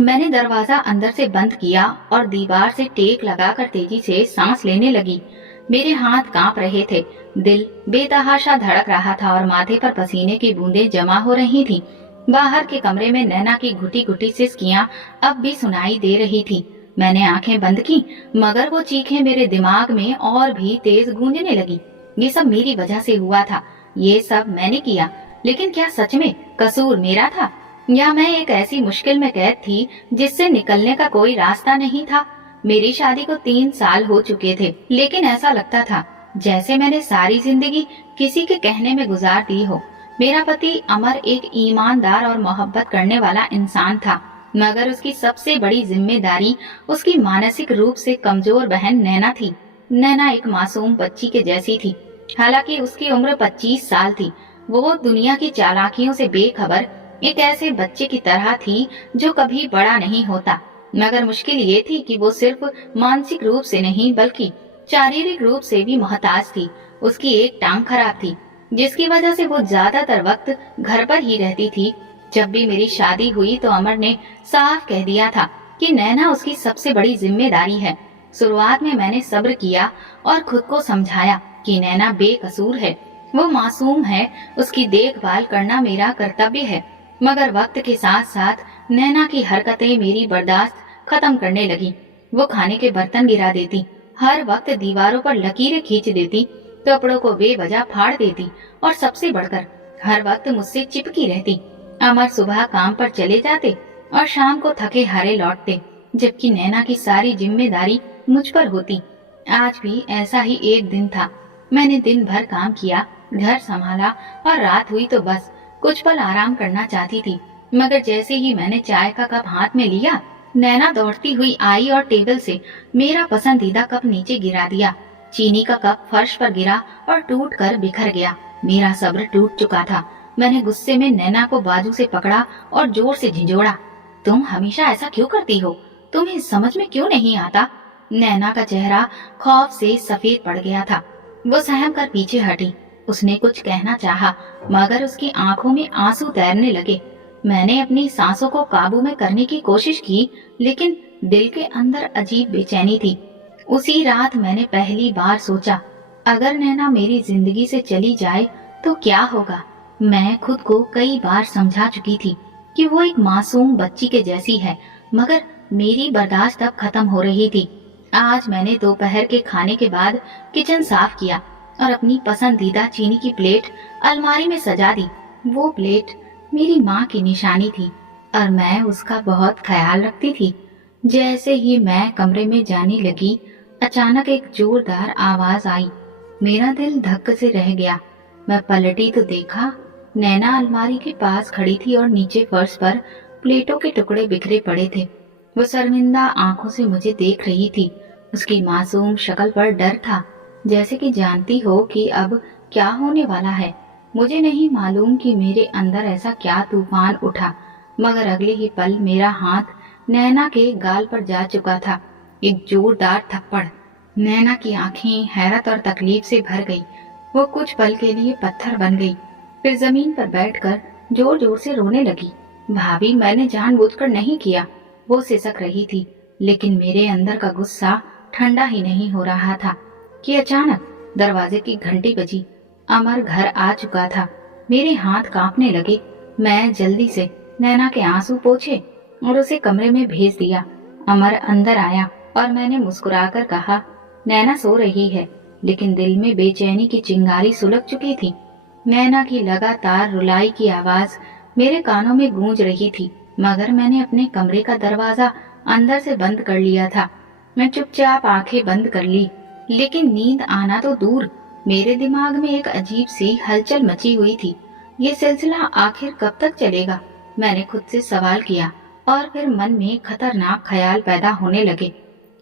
मैंने दरवाजा अंदर से बंद किया और दीवार से टेक लगाकर तेजी से सांस लेने लगी। मेरे हाथ कांप रहे थे, दिल बेतहाशा धड़क रहा था और माथे पर पसीने की बूंदें जमा हो रही थीं। बाहर के कमरे में नैना की घुटी घुटी सिसकियां अब भी सुनाई दे रही थी। मैंने आंखें बंद की, मगर वो चीखें मेरे दिमाग में और भी तेज गूंजने लगी। ये सब मेरी वजह से हुआ था, ये सब मैंने किया। लेकिन क्या सच में कसूर मेरा था, या मैं एक ऐसी मुश्किल में कैद थी जिससे निकलने का कोई रास्ता नहीं था। मेरी शादी को 3 साल हो चुके थे, लेकिन ऐसा लगता था जैसे मैंने सारी जिंदगी किसी के कहने में गुजार दी हो। मेरा पति अमर एक ईमानदार और मोहब्बत करने वाला इंसान था, मगर उसकी सबसे बड़ी जिम्मेदारी उसकी मानसिक रूप से कमजोर बहन नैना थी। नैना एक मासूम बच्ची के जैसी थी। हालांकि उसकी उम्र 25 साल थी, वो दुनिया की चालाकियों से बेखबर एक ऐसे बच्चे की तरह थी जो कभी बड़ा नहीं होता। मगर मुश्किल ये थी कि वो सिर्फ मानसिक रूप से नहीं बल्कि शारीरिक रूप से भी मोहताज थी। उसकी एक टांग खराब थी, जिसकी वजह से वो ज्यादातर वक्त घर पर ही रहती थी। जब भी मेरी शादी हुई तो अमर ने साफ कह दिया था कि नैना उसकी सबसे बड़ी जिम्मेदारी है। शुरुआत में मैंने सब्र किया और खुद को समझाया कि नैना बेकसूर है, वो मासूम है, उसकी देखभाल करना मेरा कर्तव्य है। मगर वक्त के साथ साथ नैना की हरकतें मेरी बर्दाश्त खत्म करने लगी। वो खाने के बर्तन गिरा देती, हर वक्त दीवारों पर लकीरें खींच देती, कपड़ों को बेवजह फाड़ देती और सबसे बढ़कर हर वक्त मुझसे चिपकी रहती। अमर सुबह काम पर चले जाते और शाम को थके हारे लौटते, जबकि नैना की सारी जिम्मेदारी मुझ पर होती। आज भी ऐसा ही एक दिन था। मैंने दिन भर काम किया, घर संभाला और रात हुई तो बस कुछ पल आराम करना चाहती थी। मगर जैसे ही मैंने चाय का कप हाथ में लिया, नैना दौड़ती हुई आई और टेबल से मेरा पसंदीदा कप नीचे गिरा दिया। चीनी का कप फर्श पर गिरा और टूट कर बिखर गया। मेरा सब्र टूट चुका था। मैंने गुस्से में नैना को बाजू से पकड़ा और जोर से झिंझोड़ा। तुम हमेशा ऐसा क्यों करती हो? तुम्हें समझ में क्यों नहीं आता? नैना का चेहरा खौफ से सफेद पड़ गया था। वो सहम कर पीछे हटी। उसने कुछ कहना चाहा, मगर उसकी आंखों में आंसू तैरने लगे। मैंने अपनी सांसों को काबू में करने की कोशिश की, लेकिन दिल के अंदर अजीब बेचैनी थी। उसी रात मैंने पहली बार सोचा, अगर नैना मेरी जिंदगी से चली जाए तो क्या होगा। मैं खुद को कई बार समझा चुकी थी कि वो एक मासूम बच्ची के जैसी है, मगर मेरी बर्दाश्त अब खत्म हो रही थी। आज मैंने दोपहर के खाने के बाद किचन साफ किया और अपनी पसंदीदा चीनी की प्लेट अलमारी में सजा दी। वो प्लेट मेरी माँ की निशानी थी और मैं उसका बहुत ख्याल रखती थी। जैसे ही मैं कमरे में जाने लगी, अचानक एक जोरदार आवाज आई। मेरा दिल धक्के से रह गया। मैं पलटी तो देखा, नैना अलमारी के पास खड़ी थी और नीचे फर्श पर प्लेटों के टुकड़े बिखरे पड़े थे। वो शर्मिंदा आंखों से मुझे देख रही थी। उसकी मासूम शक्ल पर डर था, जैसे कि जानती हो कि अब क्या होने वाला है। मुझे नहीं मालूम कि मेरे अंदर ऐसा क्या तूफान उठा, मगर अगले ही पल मेरा हाथ नैना के गाल पर जा चुका था। एक जोरदार थप्पड़। नैना की आंखें हैरत और तकलीफ से भर गई। वो कुछ पल के लिए पत्थर बन गई, फिर जमीन पर बैठकर जोर जोर से रोने लगी। भाभी, मैंने जानबूझकर नहीं किया, वो सिसक रही थी। लेकिन मेरे अंदर का गुस्सा ठंडा ही नहीं हो रहा था कि अचानक दरवाजे की घंटी बजी। अमर घर आ चुका था। मेरे हाथ कांपने लगे। मैं जल्दी से नैना के आंसू पोंछे और उसे कमरे में भेज दिया। अमर अंदर आया और मैंने मुस्कुराकर कहा, नैना सो रही है। लेकिन दिल में बेचैनी की चिंगारी सुलग चुकी थी। नैना की लगातार रुलाई की आवाज मेरे कानों में गूंज रही थी, मगर मैंने अपने कमरे का दरवाजा अंदर से बंद कर लिया था। मैं चुपचाप आंखें बंद कर ली, लेकिन नींद आना तो दूर, मेरे दिमाग में एक अजीब सी हलचल मची हुई थी। ये सिलसिला आखिर कब तक चलेगा? मैंने खुद से सवाल किया और फिर मन में खतरनाक ख्याल पैदा होने लगे।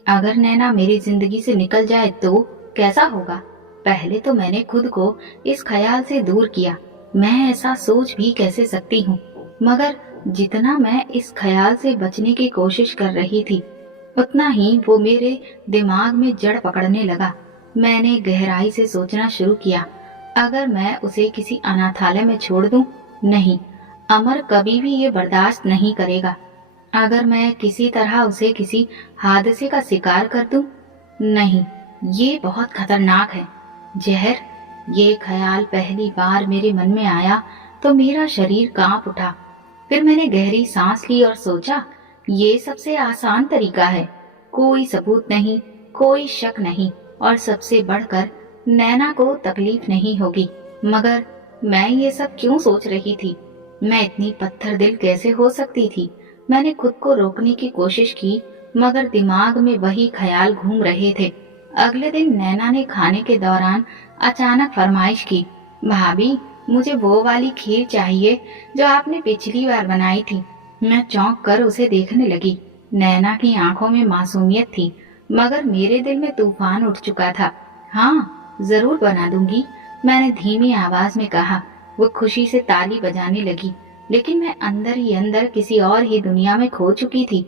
अगर नैना मेरी जिंदगी से निकल जाए तो कैसा होगा? पहले तो मैंने खुद को इस ख्याल से दूर किया। मैं ऐसा सोच भी कैसे सकती हूँ? मगर जितना मैं इस ख्याल से बचने की कोशिश कर रही थी, उतना ही वो मेरे दिमाग में जड़ पकड़ने लगा। मैंने गहराई से सोचना शुरू किया, अगर मैं उसे किसी अनाथालय में छोड़ दूं? नहीं, अमर कभी भी ये बर्दाश्त नहीं करेगा। अगर मैं किसी तरह उसे किसी हादसे का शिकार कर दूं? नहीं, ये बहुत खतरनाक है। जहर, ये ख्याल पहली बार मेरे मन में आया तो मेरा शरीर कांप उठा। फिर मैंने गहरी सांस ली और सोचा, ये सबसे आसान तरीका है। कोई सबूत नहीं, कोई शक नहीं, और सबसे बढ़कर नैना को तकलीफ नहीं होगी। मगर मैं ये सब क्यों सोच रही थी? मैं इतनी पत्थर दिल कैसे हो सकती थी? मैंने खुद को रोकने की कोशिश की, मगर दिमाग में वही ख्याल घूम रहे थे। अगले दिन नैना ने खाने के दौरान अचानक फरमाइश की, भाभी, मुझे वो वाली खीर चाहिए जो आपने पिछली बार बनाई थी। मैं चौंक कर उसे देखने लगी। नैना की आंखों में मासूमियत थी, मगर मेरे दिल में तूफान उठ चुका था। हाँ, जरूर बना दूंगी, मैंने धीमी आवाज में कहा। वो खुशी से ताली बजाने लगी, लेकिन मैं अंदर ही अंदर किसी और ही दुनिया में खो चुकी थी।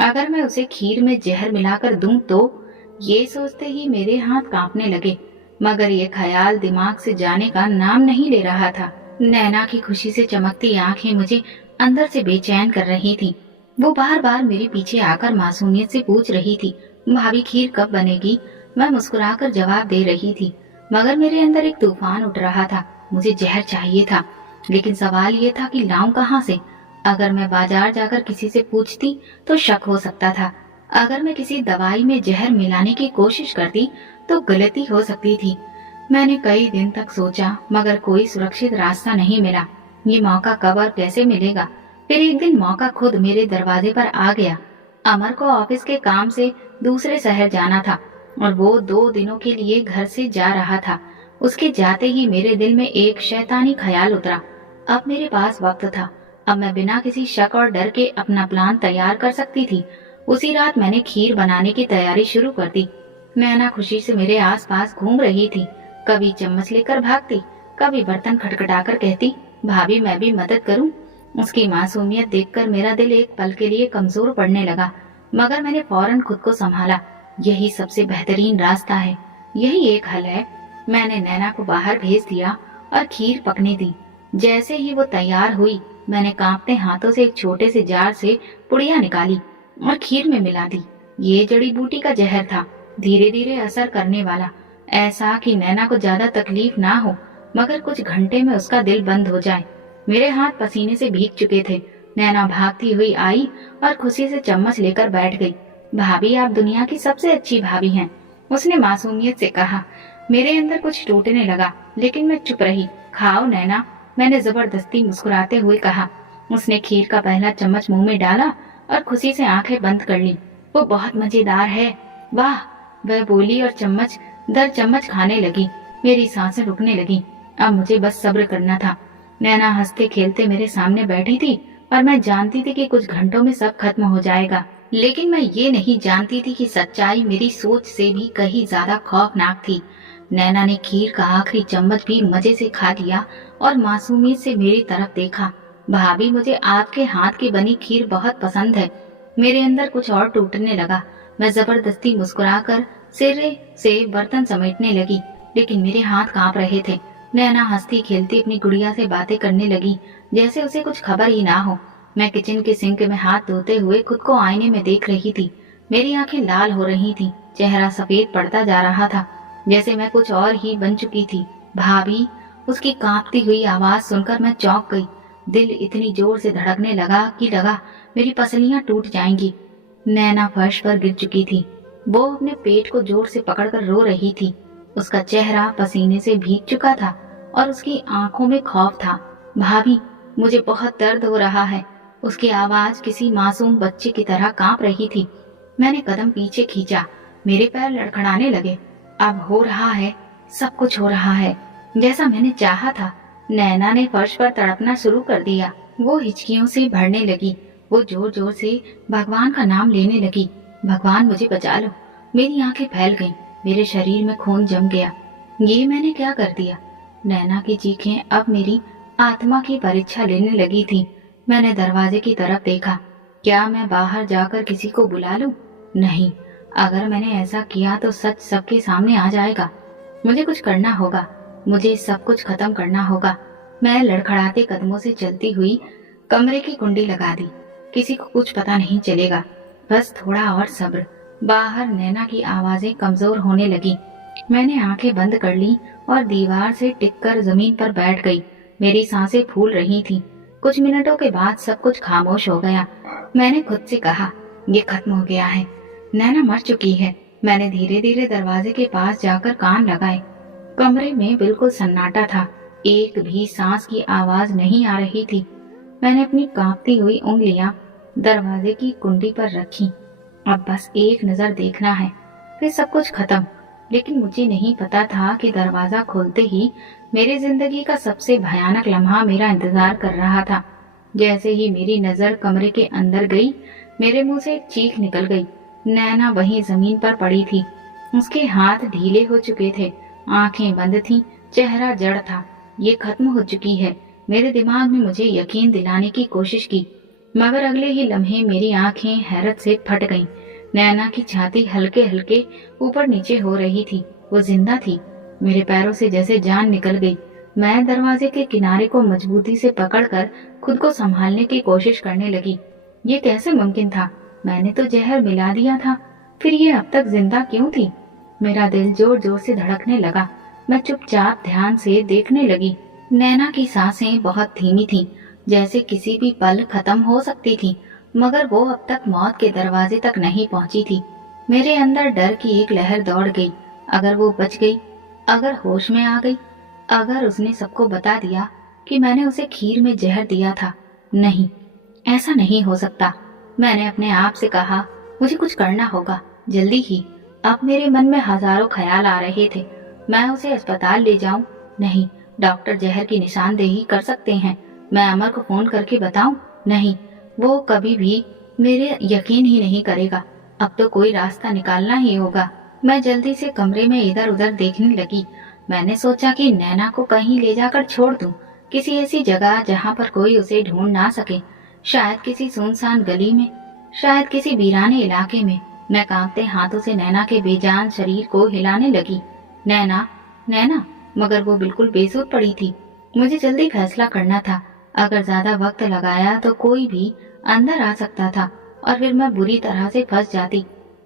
अगर मैं उसे खीर में जहर मिलाकर दूं तो? ये सोचते ही मेरे हाथ कांपने लगे, मगर ये ख्याल दिमाग से जाने का नाम नहीं ले रहा था। नैना की खुशी से चमकती आंखें मुझे अंदर से बेचैन कर रही थी। वो बार बार मेरे पीछे आकर मासूमियत से पूछ रही थी, भाभी खीर कब बनेगी? मैं मुस्कुराकर जवाब दे रही थी, मगर मेरे अंदर एक तूफान उठ रहा था। मुझे जहर चाहिए था, लेकिन सवाल ये था कि लाऊं कहाँ से? अगर मैं बाजार जाकर किसी से पूछती तो शक हो सकता था। अगर मैं किसी दवाई में जहर मिलाने की कोशिश करती तो गलती हो सकती थी। मैंने कई दिन तक सोचा, मगर कोई सुरक्षित रास्ता नहीं मिला। ये मौका कब और कैसे मिलेगा? फिर एक दिन मौका खुद मेरे दरवाजे पर आ गया। अमर को ऑफिस के काम से दूसरे शहर जाना था और वो 2 दिनों के लिए घर से जा रहा था। उसके जाते ही मेरे दिल में एक शैतानी ख्याल उतरा। अब मेरे पास वक्त था। अब मैं बिना किसी शक और डर के अपना प्लान तैयार कर सकती थी। उसी रात मैंने खीर बनाने की तैयारी शुरू कर दी। नैना खुशी से मेरे आसपास घूम रही थी। कभी चम्मच लेकर भागती, कभी बर्तन खटखटाकर कहती, भाभी मैं भी मदद करूं? उसकी मासूमियत देखकर मेरा दिल एक पल के लिए कमजोर पड़ने लगा, मगर मैंने फौरन खुद को संभाला। यही सबसे बेहतरीन रास्ता है, यही एक हल है। मैंने नैना को बाहर भेज दिया और खीर पकने दी। जैसे ही वो तैयार हुई, मैंने कांपते हाथों से एक छोटे से जार से पुड़िया निकाली और खीर में मिला दी। ये जड़ी बूटी का जहर था, धीरे धीरे असर करने वाला, ऐसा कि नैना को ज्यादा तकलीफ ना हो, मगर कुछ घंटे में उसका दिल बंद हो जाए। मेरे हाथ पसीने से भीग चुके थे। नैना भागती हुई आई और खुशी से चम्मच लेकर बैठ गई। भाभी, आप दुनिया की सबसे अच्छी भाभी हैं, उसने मासूमियत से कहा। मेरे अंदर कुछ टूटने लगा, लेकिन मैं चुप रही। खाओ नैना, मैंने जबरदस्ती मुस्कुराते हुए कहा। उसने खीर का पहला चम्मच मुंह में डाला और खुशी से आंखें बंद कर ली। वो बहुत मजेदार है, वाह, वह बोली और चम्मच दर चम्मच खाने लगी। मेरी सांसें रुकने लगी। अब मुझे बस सब्र करना था। नैना हंसते खेलते मेरे सामने बैठी थी और मैं जानती थी कि कुछ घंटों में सब खत्म हो जाएगा। लेकिन मैं ये नहीं जानती थी कि सच्चाई मेरी सोच से भी कहीं ज्यादा खौफनाक थी। नैना ने खीर का आखिरी चम्मच भी मजे से खा लिया और मासूमियत से मेरी तरफ देखा। भाभी, मुझे आपके हाथ की बनी खीर बहुत पसंद है। मेरे अंदर कुछ और टूटने लगा। मैं जबरदस्ती मुस्कुराकर सिरे से बर्तन समेटने लगी, लेकिन मेरे हाथ कांप रहे थे। नैना हंसती खेलती अपनी गुड़िया से बातें करने लगी, जैसे उसे कुछ खबर ही ना हो। मैं किचन के सिंक में हाथ धोते हुए खुद को आईने में देख रही थी। मेरी आंखें लाल हो रही थी, चेहरा सफेद पड़ता जा रहा था, जैसे मैं कुछ और ही बन चुकी थी। भाभी, उसकी कांपती हुई आवाज सुनकर मैं चौंक गई। दिल इतनी जोर से धड़कने लगा कि लगा मेरी पसलियां टूट जाएंगी। नैना फर्श पर गिर चुकी थी। वो अपने पेट को जोर से पकड़कर रो रही थी। उसका चेहरा पसीने से भीग चुका था और उसकी आंखों में खौफ था। भाभी, मुझे बहुत दर्द हो रहा है। उसकी आवाज किसी मासूम बच्चे की तरह कांप रही थी। मैंने कदम पीछे खींचा, मेरे पैर लड़खड़ाने लगे। अब हो रहा है, सब कुछ हो रहा है जैसा मैंने चाहा था। नैना ने फर्श पर तड़पना शुरू कर दिया। वो हिचकियों से भरने लगी। वो जोर जोर से भगवान का नाम लेने लगी। भगवान, मुझे बचा लो। मेरी आंखें फैल गईं, मेरे शरीर में खून जम गया। ये मैंने क्या कर दिया? नैना की चीखें अब मेरी आत्मा की परीक्षा लेने लगी थी। मैंने दरवाजे की तरफ देखा। क्या मैं बाहर जाकर किसी को बुला लूं? नहीं, अगर मैंने ऐसा किया तो सच सबके सामने आ जाएगा। मुझे कुछ करना होगा, मुझे सब कुछ खत्म करना होगा। मैं लड़खड़ाते कदमों से चलती हुई कमरे की कुंडी लगा दी। किसी को कुछ पता नहीं चलेगा, बस थोड़ा और सब्र। बाहर नैना की आवाजें कमजोर होने लगी। मैंने आंखें बंद कर ली और दीवार से टिककर जमीन पर बैठ गई। मेरी सांसें फूल रही थीं। कुछ मिनटों के बाद सब कुछ खामोश हो गया। मैंने खुद से कहा, ये खत्म हो गया है, नैना मर चुकी है। मैंने धीरे धीरे दरवाजे के पास जाकर कान लगाए। कमरे में बिल्कुल सन्नाटा था, एक भी सांस की आवाज नहीं आ रही थी। मैंने अपनी कांपती हुई उंगलियां दरवाजे की कुंडी पर रखी। अब बस एक नजर देखना है, फिर सब कुछ खत्म। लेकिन मुझे नहीं पता था कि दरवाजा खोलते ही मेरी जिंदगी का सबसे भयानक लम्हा मेरा इंतजार कर रहा था। जैसे ही मेरी नजर कमरे के अंदर गई, मेरे मुंह से एक चीख निकल गई। नैना वहीं जमीन पर पड़ी थी। उसके हाथ ढीले हो चुके थे, आंखें बंद थीं, चेहरा जड़ था। ये खत्म हो चुकी है। मेरे दिमाग में मुझे यकीन दिलाने की कोशिश की, मगर अगले ही लम्हे मेरी आंखें हैरत से फट गईं। नैना की छाती हल्के हल्के ऊपर नीचे हो रही थी। वो जिंदा थी। मेरे पैरों से जैसे जान निकल गई। मैं दरवाजे के किनारे को मजबूती से पकड़कर खुद को संभालने की कोशिश करने लगी। ये कैसे मुमकिन था? मैंने तो जहर मिला दिया था, फिर ये अब तक जिंदा क्यों थी? मेरा दिल जोर जोर से धड़कने लगा। मैं चुपचाप ध्यान से देखने लगी। नैना की सांसें बहुत धीमी थीं, जैसे किसी भी पल खत्म हो सकती थी, मगर वो अब तक मौत के दरवाजे तक नहीं पहुंची थी। मेरे अंदर डर की एक लहर दौड़ गई। अगर वो बच गई, अगर होश में आ गई, अगर उसने सबको बता दिया कि मैंने उसे खीर में जहर दिया था। नहीं, ऐसा नहीं हो सकता। मैंने अपने आप से कहा, मुझे कुछ करना होगा, जल्दी ही। अब मेरे मन में हजारों ख्याल आ रहे थे। मैं उसे अस्पताल ले जाऊं? नहीं, डॉक्टर जहर की निशानदेही कर सकते हैं। मैं अमर को फोन करके बताऊं? नहीं, वो कभी भी मेरे यकीन ही नहीं करेगा। अब तो कोई रास्ता निकालना ही होगा। मैं जल्दी से कमरे में इधर उधर देखने लगी। मैंने सोचा कि नैना को कहीं ले जाकर छोड़ दूं, किसी ऐसी जगह जहां पर कोई उसे ढूंढ ना सके। शायद किसी सुनसान गली में, शायद किसी वीराने इलाके में। मैं कांपते हाथों से नैना के बेजान शरीर को हिलाने लगी। नैना, नैना, मगर वो बिल्कुल बेसुध पड़ी थी। मुझे जल्दी फैसला करना था। अगर ज्यादा वक्त लगाया तो कोई भी अंदर आ सकता था और फिर मैं बुरी तरह से फंस जाती।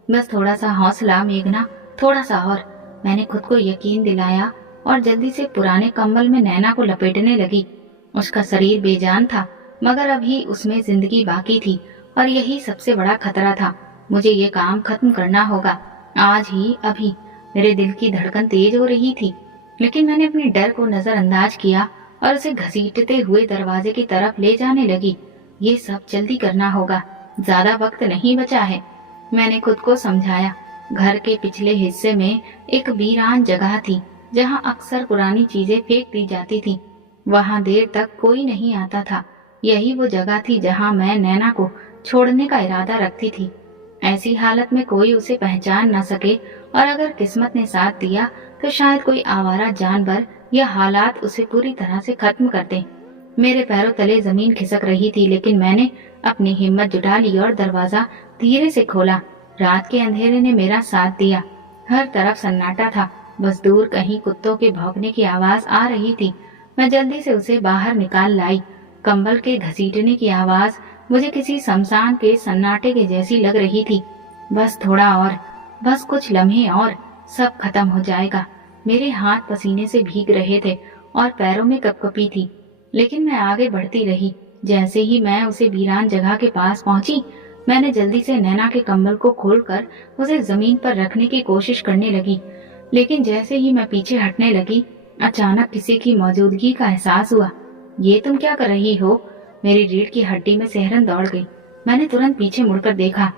बस थोड़ा सा हौसला मेघना, थोड़ा सा और। मैंने खुद को यकीन दिलाया और जल्दी से पुराने कंबल में नैना को लपेटने लगी। उसका शरीर बेजान था, मगर अभी उसमें जिंदगी बाकी थी और यही सबसे बड़ा खतरा था। मुझे ये काम खत्म करना होगा, आज ही, अभी। मेरे दिल की धड़कन तेज हो रही थी, लेकिन मैंने अपने डर को नजरअंदाज किया और उसे घसीटते हुए दरवाजे की तरफ ले जाने लगी। ये सब जल्दी करना होगा, ज्यादा वक्त नहीं बचा है। मैंने खुद को समझाया। घर के पिछले हिस्से में एक वीरान जगह थी, जहां अक्सर पुरानी चीजें फेंक दी जाती थी। वहां देर तक कोई नहीं आता था। यही वो जगह थी जहां मैं नैना को छोड़ने का इरादा रखती थी। ऐसी हालत में कोई उसे पहचान न सके, और अगर किस्मत ने साथ दिया तो शायद कोई आवारा जानवर या हालात उसे पूरी तरह से खत्म कर दें। मेरे पैरों तले जमीन खिसक रही थी, लेकिन मैंने अपनी हिम्मत जुटा ली और दरवाजा धीरे से खोला। रात के अंधेरे ने मेरा साथ दिया। हर तरफ सन्नाटा था, बस दूर कहीं कुत्तों के भौंकने की आवाज आ रही थी। मैं जल्दी से उसे बाहर निकाल लाई। कंबल के घसीटने की आवाज मुझे किसी शमशान के सन्नाटे के जैसी लग रही थी। बस थोड़ा और, बस कुछ लम्हे और, सब खत्म हो जाएगा। मेरे हाथ पसीने से भीग रहे थे और पैरों में कपकपी थी, लेकिन मैं आगे बढ़ती रही। जैसे ही मैं उसे वीरान जगह के पास पहुंची, मैंने जल्दी से नैना के कंबल को खोलकर उसे जमीन पर रखने की कोशिश करने लगी। लेकिन जैसे ही मैं पीछे हटने लगी, अचानक किसी की मौजूदगी का एहसास हुआ। ये तुम क्या कर रही हो? मेरी रीढ़ की हड्डी में सिहरन दौड़ गई। मैंने तुरंत पीछे मुड़कर देखा।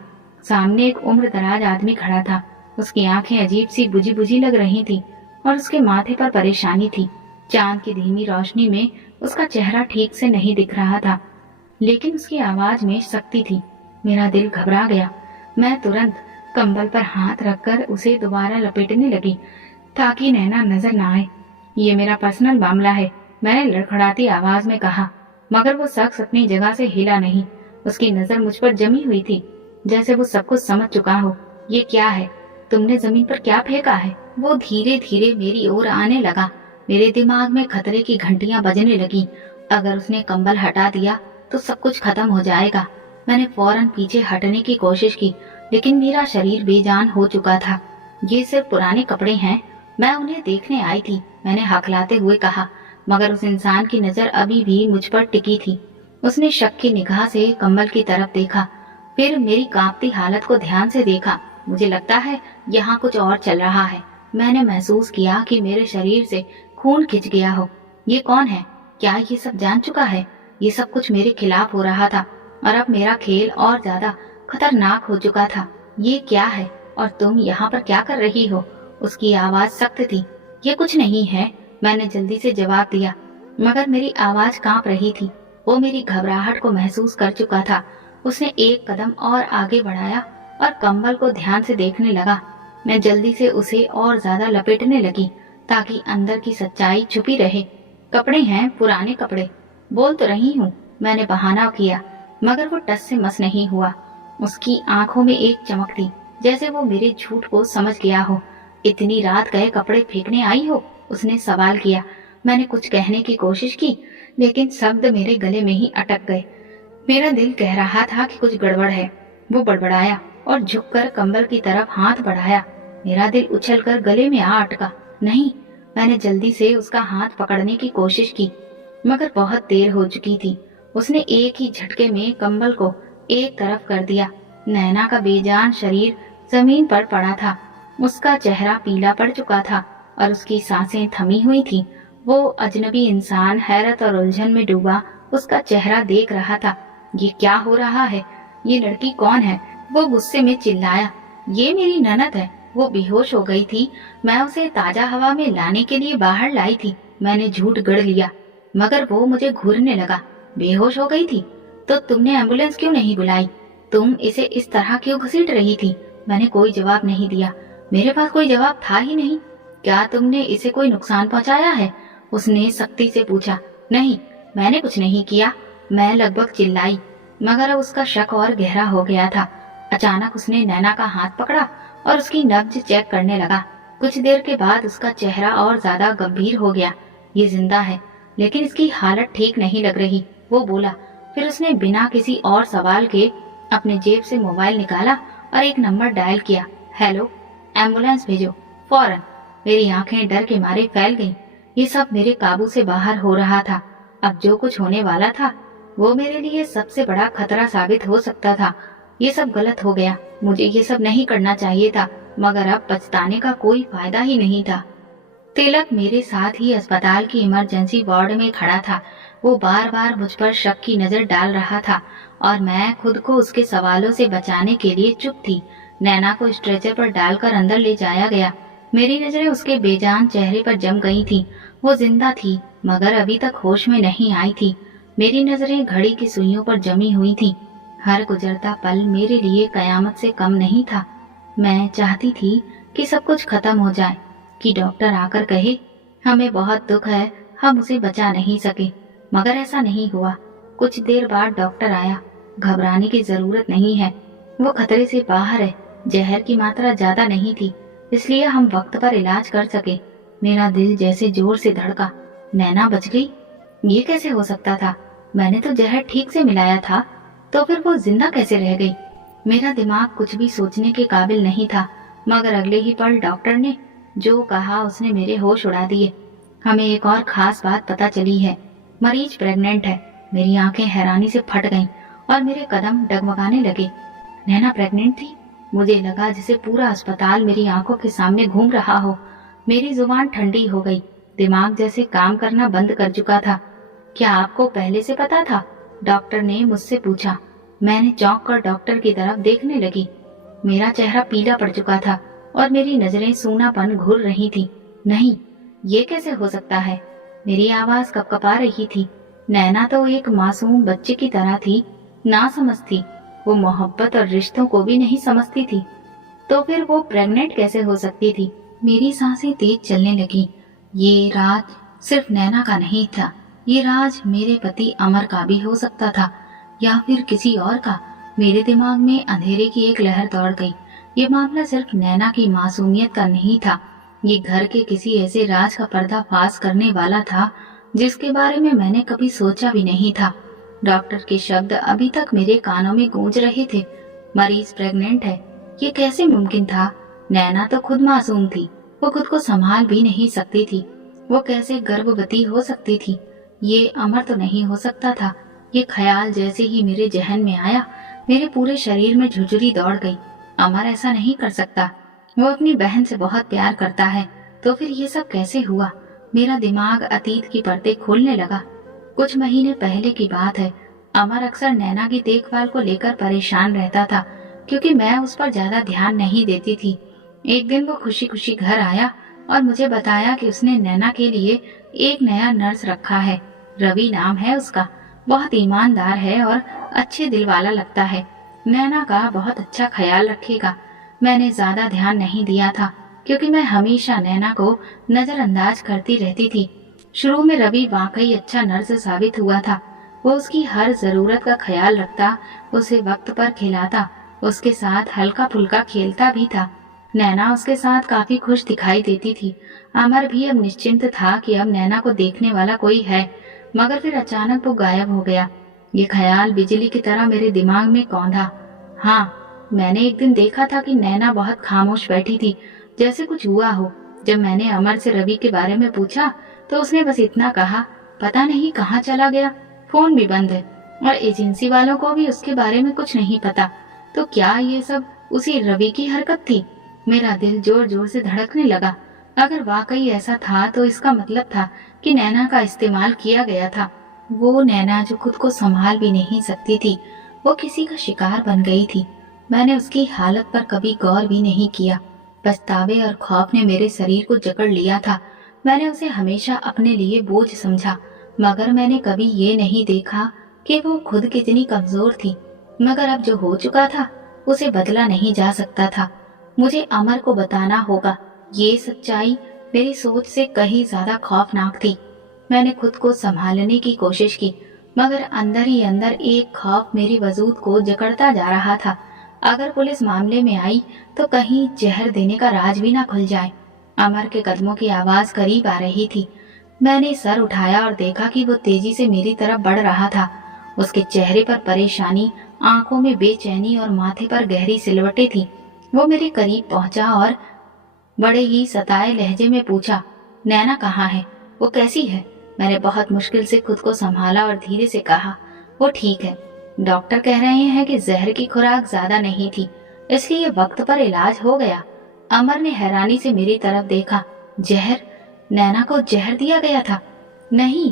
सामने एक उम्र दराज आदमी खड़ा था। उसकी आंखें अजीब सी बुझी बुझी लग रही थी और उसके माथे पर परेशानी थी। चांद की धीमी रोशनी में उसका चेहरा ठीक से नहीं दिख रहा था, लेकिन उसकी आवाज में शक्ति थी। मेरा दिल घबरा गया। मैं तुरंत कंबल पर हाथ रखकर उसे दोबारा लपेटने लगी ताकि नैना नजर न आए। ये मेरा पर्सनल मामला है, मैंने लड़खड़ाती आवाज में कहा, मगर वो शख्स अपनी जगह से हिला नहीं। उसकी नजर मुझ पर जमी हुई थी, जैसे वो सब कुछ समझ चुका हो। ये क्या है? तुमने जमीन पर क्या फेंका है? वो धीरे धीरे मेरी ओर आने लगा। मेरे दिमाग में खतरे की घंटियां बजने लगी। अगर उसने कंबल हटा दिया तो सब कुछ खत्म हो जाएगा। मैंने फौरन पीछे हटने की कोशिश की, लेकिन मेरा शरीर बेजान हो चुका था। ये सिर्फ पुराने कपड़े हैं, मैं उन्हें देखने आई थी, मैंने हकलाते हुए कहा, मगर उस इंसान की नजर अभी भी मुझ पर टिकी थी। उसने शक की निगाह से कंबल की तरफ देखा, फिर मेरी कांपती हालत को ध्यान से देखा। मुझे लगता है यहाँ कुछ और चल रहा है। मैंने महसूस किया कि मेरे शरीर से खून खिंच गया हो। ये कौन है? क्या ये सब जान चुका है? ये सब कुछ मेरे खिलाफ हो रहा था और अब मेरा खेल और ज्यादा खतरनाक हो चुका था। ये क्या है और तुम यहाँ पर क्या कर रही हो? उसकी आवाज सख्त थी। ये कुछ नहीं है, मैंने जल्दी से जवाब दिया, मगर मेरी आवाज कांप रही थी। वो मेरी घबराहट को महसूस कर चुका था। उसने एक कदम और आगे बढ़ाया और कंबल को ध्यान से देखने लगा। मैं जल्दी से उसे और ज्यादा लपेटने लगी ताकि अंदर की सच्चाई छुपी रहे। कपड़े हैं, पुराने कपड़े, बोल तो रही हूँ, मैंने बहाना किया, मगर वो टस से मस नहीं हुआ। उसकी आंखों में एक चमक थी, जैसे वो मेरे झूठ को समझ गया हो। इतनी रात गए कपड़े फेंकने आई हो? उसने सवाल किया। मैंने कुछ कहने की कोशिश की, लेकिन शब्द मेरे गले में ही अटक गए। मेरा दिल कह रहा था कि कुछ गड़बड़ है। वो बड़बड़ाया और झुककर कंबल की तरफ हाथ बढ़ाया। मेरा दिल उछलकर गले में आ अटका। नहीं, मैंने जल्दी से उसका हाथ पकड़ने की कोशिश की, मगर बहुत देर हो चुकी थी। उसने एक ही झटके में कंबल को एक तरफ कर दिया। नैना का बेजान शरीर जमीन पर पड़ा था। उसका चेहरा पीला पड़ चुका था और उसकी सांसें थमी हुई थी। वो अजनबी इंसान हैरत और उलझन में डूबा उसका चेहरा देख रहा था। ये क्या हो रहा है? ये लड़की कौन है? वो गुस्से में चिल्लाया। ये मेरी ननद है। वो बेहोश हो गई थी, मैं उसे ताजा हवा में लाने के लिए बाहर लाई थी। मैंने झूठ गढ़ लिया, मगर वो मुझे घूरने लगा। बेहोश हो गई थी? तो तुमने एम्बुलेंस क्यों नहीं बुलाई? तुम इसे इस तरह क्यों घसीट रही थी? मैंने कोई जवाब नहीं दिया। मेरे पास कोई जवाब था ही नहीं। क्या तुमने इसे कोई नुकसान पहुंचाया है? उसने सख्ती से पूछा। नहीं, मैंने कुछ नहीं किया, मैं लगभग चिल्लाई, मगर अब उसका शक और गहरा हो गया था। अचानक उसने नैना का हाथ पकड़ा और उसकी नब्ज चेक करने लगा। कुछ देर के बाद उसका चेहरा और ज्यादा गंभीर हो गया। ये जिंदा है, लेकिन इसकी हालत ठीक नहीं लग रही, वो बोला। फिर उसने बिना किसी और सवाल के अपने जेब से मोबाइल निकाला और एक नंबर डायल किया। हेलो, एम्बुलेंस भेजो, फौरन। मेरी आंखें डर के मारे फैल गईं। ये सब मेरे काबू से बाहर हो रहा था। अब जो कुछ होने वाला था वो मेरे लिए सबसे बड़ा खतरा साबित हो सकता था। ये सब गलत हो गया, मुझे ये सब नहीं करना चाहिए था, मगर अब पछताने का कोई फायदा ही नहीं था। तिलक मेरे साथ ही अस्पताल की इमरजेंसी वार्ड में खड़ा था। वो बार बार मुझ पर शक की नजर डाल रहा था और मैं खुद को उसके सवालों से बचाने के लिए चुप थी। नैना को स्ट्रेचर पर डालकर अंदर ले जाया गया। मेरी नजरें उसके बेजान चेहरे पर जम गई थीं। वो जिंदा थी, मगर अभी तक होश में नहीं आई थी। मेरी नजरें घड़ी की सुइयों पर जमी हुई थीं। हर गुजरता पल मेरे लिए कयामत से कम नहीं था। मैं चाहती थी कि सब कुछ खत्म हो जाए, कि डॉक्टर आकर कहे, हमें बहुत दुख है, हम उसे बचा नहीं सके, मगर ऐसा नहीं हुआ। कुछ देर बाद डॉक्टर आया। घबराने की जरूरत नहीं है, वो खतरे से बाहर है। जहर की मात्रा ज्यादा नहीं थी, इसलिए हम वक्त पर इलाज कर सके। मेरा दिल जैसे जोर से धड़का। नैना बच गई? ये कैसे हो सकता था? मैंने तो जहर ठीक से मिलाया था, तो फिर वो जिंदा कैसे रह गई? मेरा दिमाग कुछ भी सोचने के काबिल नहीं था, मगर अगले ही पल डॉक्टर ने जो कहा उसने मेरे होश उड़ा दिए। हमें एक और खास बात पता चली है, मरीज प्रेग्नेंट है। मेरी आंखें हैरानी से फट गईं और मेरे कदम डगमगाने लगे। नैना प्रेग्नेंट थी? मुझे लगा जैसे पूरा अस्पताल मेरी आंखों के सामने घूम रहा हो। मेरी जुबान ठंडी हो गई, दिमाग जैसे काम करना बंद कर चुका था। क्या आपको पहले से पता था? डॉक्टर ने मुझसे पूछा। मैंने चौंक कर डॉक्टर की तरफ देखने लगी। मेरा चेहरा पीला पड़ चुका था और मेरी नजरें सूनापन घूर रही थी। नहीं, ये कैसे हो सकता है? मेरी आवाज कपकपा रही थी। नैना तो एक मासूम बच्चे की तरह थी, ना समझ थी। वो मोहब्बत और रिश्तों को भी नहीं समझती थी, तो फिर वो प्रेग्नेंट कैसे हो सकती थी? मेरी सांसें तेज चलने लगी। ये राज सिर्फ नैना का नहीं था, ये राज मेरे पति अमर का भी हो सकता था, या फिर किसी और का। मेरे दिमाग में अंधेरे की एक लहर दौड़ गई। ये मामला सिर्फ नैना की मासूमियत का नहीं था, ये घर के किसी ऐसे राज का पर्दाफाश करने वाला था जिसके बारे में मैंने कभी सोचा भी नहीं था। डॉक्टर के शब्द अभी तक मेरे कानों में गूंज रहे थे। मरीज प्रेग्नेंट है, ये कैसे मुमकिन था? नैना तो खुद मासूम थी, वो खुद को संभाल भी नहीं सकती थी। वो कैसे गर्भवती हो सकती थी? ये अमर तो नहीं हो सकता था। ये ख्याल जैसे ही मेरे जहन में आया, मेरे पूरे शरीर में झुरझुरी दौड़ गई। अमर ऐसा नहीं कर सकता, वो अपनी बहन से बहुत प्यार करता है, तो फिर ये सब कैसे हुआ? मेरा दिमाग अतीत की परतें खोलने लगा। कुछ महीने पहले की बात है। अमर अक्सर नैना की देखभाल को लेकर परेशान रहता था, क्योंकि मैं उस पर ज्यादा ध्यान नहीं देती थी। एक दिन वो खुशी खुशी घर आया और मुझे बताया कि उसने नैना के लिए एक नया नर्स रखा है। रवि नाम है उसका, बहुत ईमानदार है और अच्छे दिल वाला लगता है। नैना का बहुत अच्छा ख्याल रखेगा। मैंने ज्यादा ध्यान नहीं दिया था, क्योंकि मैं हमेशा नैना को नजरअंदाज करती रहती थी। शुरू में रवि वाकई अच्छा नर्स साबित हुआ था। वो उसकी हर जरूरत का ख्याल रखता, उसे वक्त पर खिलाता, उसके साथ हल्का फुल्का खेलता भी था। नैना उसके साथ काफी खुश दिखाई देती थी। अमर भी अब निश्चिंत था कि अब नैना को देखने वाला कोई है, मगर फिर अचानक वो गायब हो गया। ये ख्याल बिजली की तरह मेरे दिमाग में कौंधा। हाँ, मैंने एक दिन देखा था कि नैना बहुत खामोश बैठी थी, जैसे कुछ हुआ हो। जब मैंने अमर से रवि के बारे में पूछा, तो उसने बस इतना कहा, पता नहीं कहाँ चला गया, फोन भी बंद है और एजेंसी वालों को भी उसके बारे में कुछ नहीं पता। तो क्या ये सब उसी रवि की हरकत थी? मेरा दिल जोर जोर से धड़कने लगा। अगर वाकई ऐसा था तो इसका मतलब था कि नैना का इस्तेमाल किया गया था। वो नैना जो खुद को संभाल भी नहीं सकती थी, वो किसी का शिकार बन गई थी। मैंने उसकी हालत पर कभी गौर भी नहीं किया। पछतावे और खौफ ने मेरे शरीर को जकड़ लिया था। मैंने उसे हमेशा अपने लिए बोझ समझा, मगर मैंने कभी ये नहीं देखा कि वो खुद कितनी कमजोर थी। मगर अब जो हो चुका था, उसे बदला नहीं जा सकता था। मुझे अमर को बताना होगा। ये सच्चाई मेरी सोच से कहीं ज्यादा खौफनाक थी। मैंने खुद को संभालने की कोशिश की, मगर अंदर ही अंदर एक खौफ मेरी वजूद को जकड़ता जा रहा था। अगर पुलिस मामले में आई तो कहीं जहर देने का राज भी ना खुल जाए। अमर के कदमों की आवाज करीब आ रही थी। मैंने सर उठाया और देखा कि वो तेजी से मेरी तरफ बढ़ रहा था। उसके चेहरे पर परेशानी, आंखों में बेचैनी और माथे पर गहरी सिलवटें थी। वो मेरे करीब पहुंचा और बड़े ही सताए लहजे में पूछा, नैना कहाँ है? वो कैसी है? मैंने बहुत मुश्किल से खुद को संभाला और धीरे से कहा, वो ठीक है। डॉक्टर कह रहे हैं कि जहर की खुराक ज्यादा नहीं थी, इसलिए वक्त पर इलाज हो गया। अमर ने हैरानी से मेरी तरफ देखा। जहर? नैना को जहर दिया गया था? नहीं,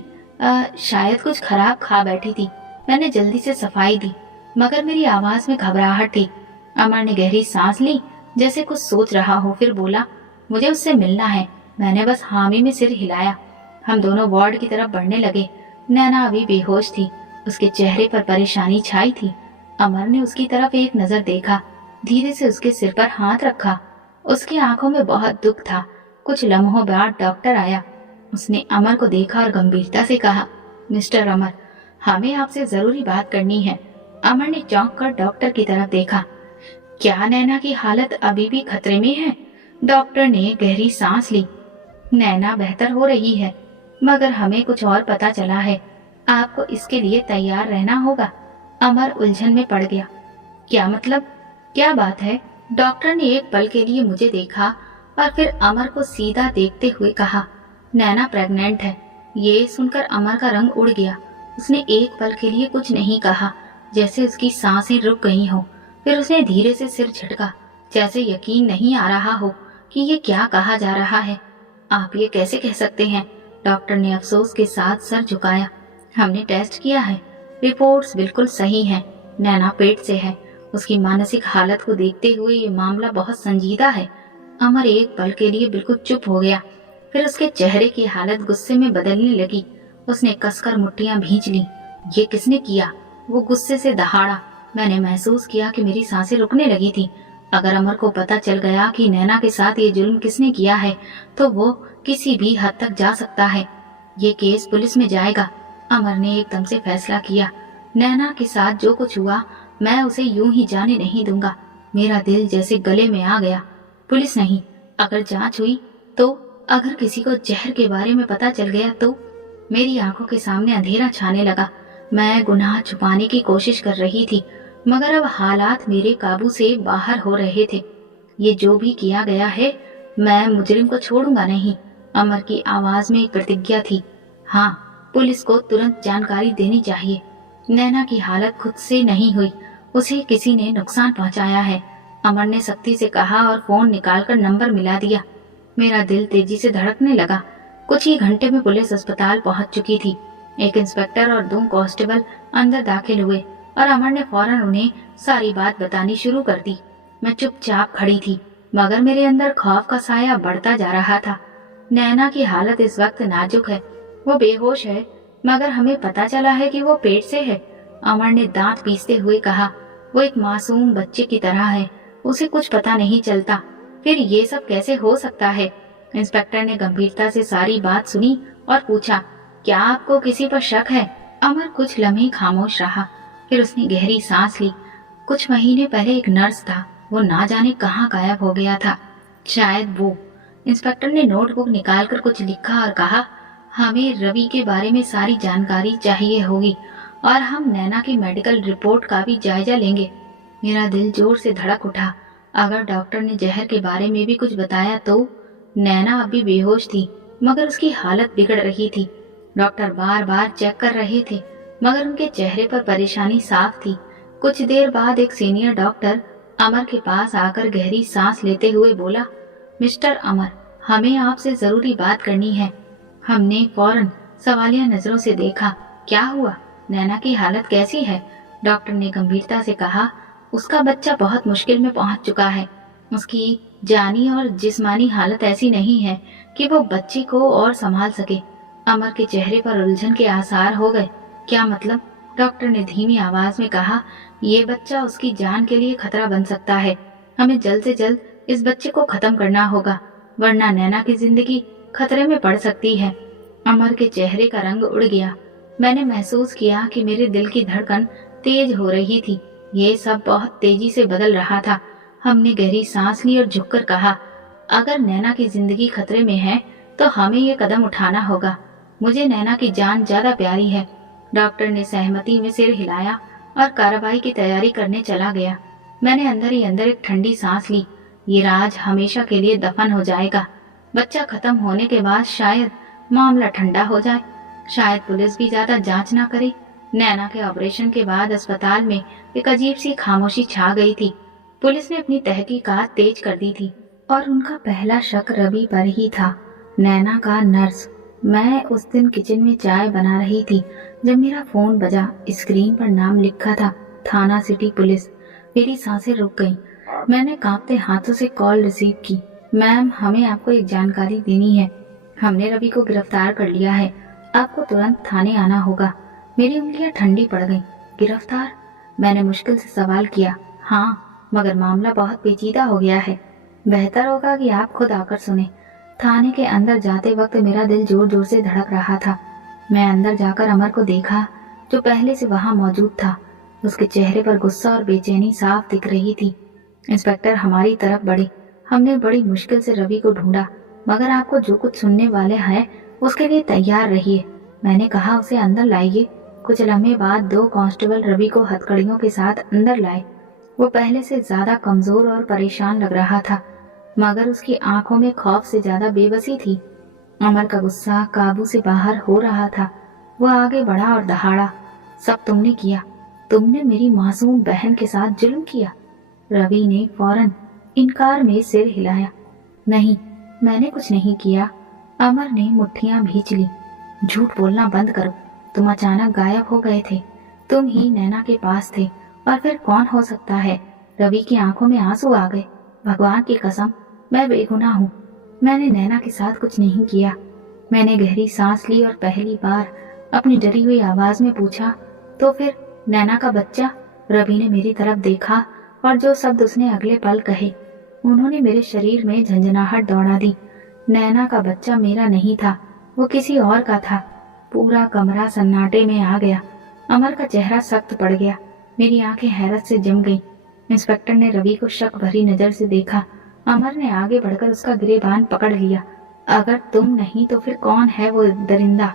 शायद कुछ खराब खा बैठी थी। मैंने जल्दी से सफाई दी, मगर मेरी आवाज में घबराहट थी। अमर ने गहरी सांस ली, जैसे कुछ सोच रहा हो, फिर बोला, मुझे उससे मिलना है। मैंने बस हामी में सिर हिलाया। हम दोनों वार्ड की तरफ बढ़ने लगे। नैना अभी बेहोश थी, उसके चेहरे पर परेशानी छाई थी। अमर ने उसकी तरफ एक नजर देखा, धीरे से उसके सिर पर हाथ रखा। उसकी आंखों में बहुत दुख था। कुछ लम्हों बाद डॉक्टर आया। उसने अमर को देखा और गंभीरता से कहा, मिस्टर अमर, हमें आपसे जरूरी बात करनी है। अमर ने चौंक कर डॉक्टर की तरफ देखा। क्या नैना की हालत अभी भी खतरे में है? डॉक्टर ने गहरी सांस ली। नैना बेहतर हो रही है, मगर हमें कुछ और पता चला है। आपको इसके लिए तैयार रहना होगा। अमर उलझन में पड़ गया। क्या मतलब? क्या बात है? डॉक्टर ने एक पल के लिए मुझे देखा और फिर अमर को सीधा देखते हुए कहा, नैना प्रेग्नेंट है। ये सुनकर अमर का रंग उड़ गया। उसने एक पल के लिए कुछ नहीं कहा, जैसे उसकी सांसें रुक गई हो। फिर उसने धीरे से सिर झटका, जैसे यकीन नहीं आ रहा हो कि ये क्या कहा जा रहा है। आप ये कैसे कह सकते हैं? डॉक्टर ने अफसोस के साथ सर झुकाया। हमने टेस्ट किया है, रिपोर्ट्स बिल्कुल सही हैं। नैना पेट से है। उसकी मानसिक हालत को देखते हुए ये मामला बहुत संजीदा है। अमर एक पल के लिए बिल्कुल चुप हो गया, फिर उसके चेहरे की हालत गुस्से में बदलने लगी। उसने कसकर मुट्ठियां भींच ली। ये किसने किया? वो गुस्से से दहाड़ा। मैंने महसूस किया कि मेरी सांसें रुकने लगी थी। अगर अमर को पता चल गया कि नैना के साथ ये जुल्म किसने किया है, तो वो किसी भी हद तक जा सकता है। ये केस पुलिस में जाएगा। अमर ने एकदम से फैसला किया। नैना के साथ जो कुछ हुआ, मैं उसे यूं ही जाने नहीं दूंगा। मेरा दिल जैसे गले में आ गया। पुलिस नहीं, अगर जांच हुई तो, अगर किसी को जहर के बारे में पता चल गया तो। मेरी आंखों के सामने अंधेरा छाने लगा। मैं गुनाह छुपाने की कोशिश कर रही थी, मगर अब हालात मेरे काबू से बाहर हो रहे थे। ये जो भी किया गया है, मैं मुजरिम को छोड़ूंगा नहीं। अमर की आवाज में एक प्रतिज्ञा थी। हाँ, पुलिस को तुरंत जानकारी देनी चाहिए। नैना की हालत खुद से नहीं हुई, उसे किसी ने नुकसान पहुंचाया है। अमर ने सख्ती से कहा और फोन निकालकर नंबर मिला दिया। मेरा दिल तेजी से धड़कने लगा। कुछ ही घंटे में पुलिस अस्पताल पहुंच चुकी थी। एक इंस्पेक्टर और 2 कांस्टेबल अंदर दाखिल हुए और अमर ने फौरन उन्हें सारी बात बतानी शुरू कर दी। मैं चुपचाप खड़ी थी, मगर मेरे अंदर खौफ का साया बढ़ता जा रहा था। नैना की हालत इस वक्त नाजुक है, वो बेहोश है, मगर हमें पता चला है कि वो पेट से है। अमर ने दांत पीसते हुए कहा। वो एक मासूम बच्चे की तरह है, उसे कुछ पता नहीं चलता, फिर ये सब कैसे हो सकता है? इंस्पेक्टर ने गंभीरता से सारी बात सुनी और पूछा, क्या आपको किसी पर शक है? अमर कुछ लम्हे खामोश रहा, फिर उसने गहरी सांस ली। कुछ महीने पहले एक नर्स था, वो ना जाने कहाँ गायब हो गया था। शायद वो। इंस्पेक्टर ने नोटबुक निकालकर कुछ लिखा और कहा, हमें रवि के बारे में सारी जानकारी चाहिए होगी और हम नैना की मेडिकल रिपोर्ट का भी जायजा लेंगे। मेरा दिल जोर से धड़क उठा। अगर डॉक्टर ने जहर के बारे में भी कुछ बताया तो? नैना अभी बेहोश थी, मगर उसकी हालत बिगड़ रही थी। डॉक्टर बार बार चेक कर रहे थे, मगर उनके चेहरे पर परेशानी साफ थी। कुछ देर बाद एक सीनियर डॉक्टर अमर के पास आकर गहरी सांस लेते हुए बोला, मिस्टर अमर, हमें आपसे जरूरी बात करनी है। हमने फौरन सवालिया नजरों से देखा। क्या हुआ? नैना की हालत कैसी है? डॉक्टर ने गंभीरता से कहा, उसका बच्चा बहुत मुश्किल में पहुंच चुका है। उसकी जानी और जिस्मानी हालत ऐसी नहीं है कि वो बच्चे को और संभाल सके। अमर के चेहरे पर उलझन के आसार हो गए। क्या मतलब? डॉक्टर ने धीमी आवाज में कहा, ये बच्चा उसकी जान के लिए खतरा बन सकता है। हमें जल्द से जल्द इस बच्चे को खत्म करना होगा, वरना नैना की जिंदगी खतरे में पड़ सकती है। अमर के चेहरे का रंग उड़ गया। मैंने महसूस किया कि मेरे दिल की धड़कन तेज हो रही थी। ये सब बहुत तेजी से बदल रहा था। हमने गहरी सांस ली और झुककर कहा, अगर नैना की जिंदगी खतरे में है तो हमें ये कदम उठाना होगा। मुझे नैना की जान ज्यादा प्यारी है। डॉक्टर ने सहमति में सिर हिलाया और कार्रवाई की तैयारी करने चला गया। मैंने अंदर ही अंदर एक ठंडी सांस ली। ये राज हमेशा के लिए दफन हो जाएगा। बच्चा खत्म होने के बाद शायद मामला ठंडा हो जाए, शायद पुलिस भी ज्यादा जांच ना करे। नैना के ऑपरेशन के बाद अस्पताल में एक अजीब सी खामोशी छा गई थी। पुलिस ने अपनी तहकीकात तेज कर दी थी और उनका पहला शक रवि पर ही था। नैना का नर्स। मैं उस दिन किचन में चाय बना रही थी जब मेरा फोन बजा। स्क्रीन पर नाम लिखा था, थाना सिटी पुलिस। मेरी सांसें रुक गईं। मैंने कांपते हाथों से कॉल रिसीव की। मैम, हमें आपको एक जानकारी देनी है। हमने रवि को गिरफ्तार कर लिया है, आपको तुरंत थाने आना होगा। मेरी उंगलियां ठंडी पड़ गईं। गिरफ्तार? मैंने मुश्किल से सवाल किया। हाँ, मगर मामला बहुत पेचीदा हो गया है। बेहतर होगा कि आप खुद आकर सुने। थाने के अंदर जाते वक्त मेरा दिल जोर जोर से धड़क रहा था। मैं अंदर जाकर अमर को देखा, जो पहले से वहां मौजूद था। उसके चेहरे पर गुस्सा और बेचैनी साफ दिख रही थी। इंस्पेक्टर हमारी तरफ बढ़े। हमने बड़ी मुश्किल से रवि को ढूंढा, मगर आपको जो कुछ सुनने वाले हैं उसके लिए तैयार रहिए। मैंने कहा, उसे अंदर लाइए। कुछ लम्हे बाद 2 कांस्टेबल रवि को हथकड़ियों के साथ अंदर लाए। वो पहले से ज्यादा कमजोर और परेशान लग रहा था, मगर उसकी आंखों में खौफ से ज्यादा बेबसी थी। अमर का गुस्सा काबू से बाहर हो रहा था। वो आगे बढ़ा और दहाड़ा, सब तुमने किया। तुमने मेरी मासूम बहन के साथ जुल्म किया। रवि ने फौरन इनकार में सिर हिलाया। नहीं, मैंने कुछ नहीं किया। अमर ने मुट्ठियां भींच ली। झूठ बोलना बंद करो। तुम अचानक गायब हो गए थे। तुम ही नैना के पास थे, और फिर कौन हो सकता है? रवि की आंखों में आंसू आ गए। भगवान की कसम, मैं बेगुनाह हूँ। मैंने नैना के साथ कुछ नहीं किया। मैंने गहरी सांस ली और पहली बार अपनी डरी हुई आवाज में पूछा, तो फिर नैना का बच्चा? रवि ने मेरी तरफ देखा और जो शब्द उसने अगले पल कहे, उन्होंने मेरे शरीर में झंझनाहट दौड़ा दी। नैना का बच्चा मेरा नहीं था, वो किसी और का था। पूरा कमरा सन्नाटे में आ गया। अमर का चेहरा सख्त पड़ गया। मेरी आंखें हैरत से जम गईं। इंस्पेक्टर ने रवि को शक भरी नजर से देखा। अमर ने आगे बढ़कर उसका गिरेबान पकड़ लिया। अगर तुम नहीं तो फिर कौन है वो दरिंदा?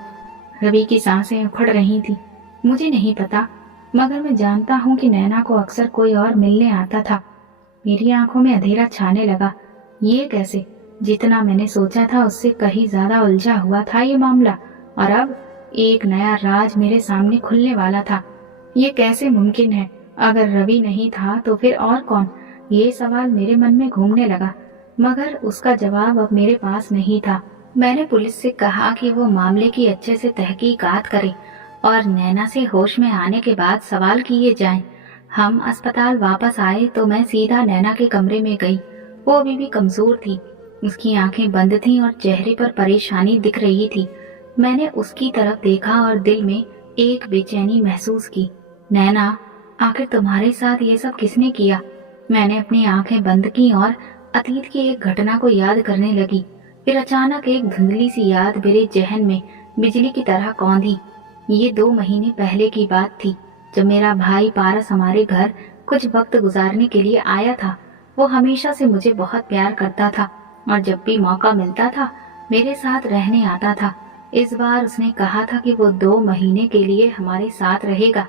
रवि की सांसें उखड़ रही थी। मुझे नहीं पता, मगर मैं जानता हूँ कि नैना को अक्सर कोई और मिलने आता था। मेरी आंखों में अंधेरा छाने लगा। ये कैसे? जितना मैंने सोचा था उससे कहीं ज्यादा उलझा हुआ था ये मामला, और अब एक नया राज मेरे सामने खुलने वाला था। ये कैसे मुमकिन है? अगर रवि नहीं था तो फिर और कौन? ये सवाल मेरे मन में घूमने लगा, मगर उसका जवाब अब मेरे पास नहीं था। मैंने पुलिस से कहा कि वो मामले की अच्छे से तहकीकात करे और नैना से होश में आने के बाद सवाल किए जाएं। हम अस्पताल वापस आए तो मैं सीधा नैना के कमरे में गई। वो अभी भी कमजोर थी, उसकी आंखें बंद थीं और चेहरे पर परेशानी दिख रही थी। मैंने उसकी तरफ देखा और दिल में एक बेचैनी महसूस की। नैना, आखिर तुम्हारे साथ ये सब किसने किया? मैंने अपनी आंखें बंद की और अतीत की एक घटना को याद करने लगी। फिर अचानक एक धुंधली सी याद मेरे जहन में बिजली की तरह कौंधी। ये 2 महीने पहले की बात थी, जब मेरा भाई पारस हमारे घर कुछ वक्त गुजारने के लिए आया था। वो हमेशा से मुझे बहुत प्यार करता था और जब भी मौका मिलता था मेरे साथ रहने आता था। इस बार उसने कहा था कि वो 2 महीने के लिए हमारे साथ रहेगा,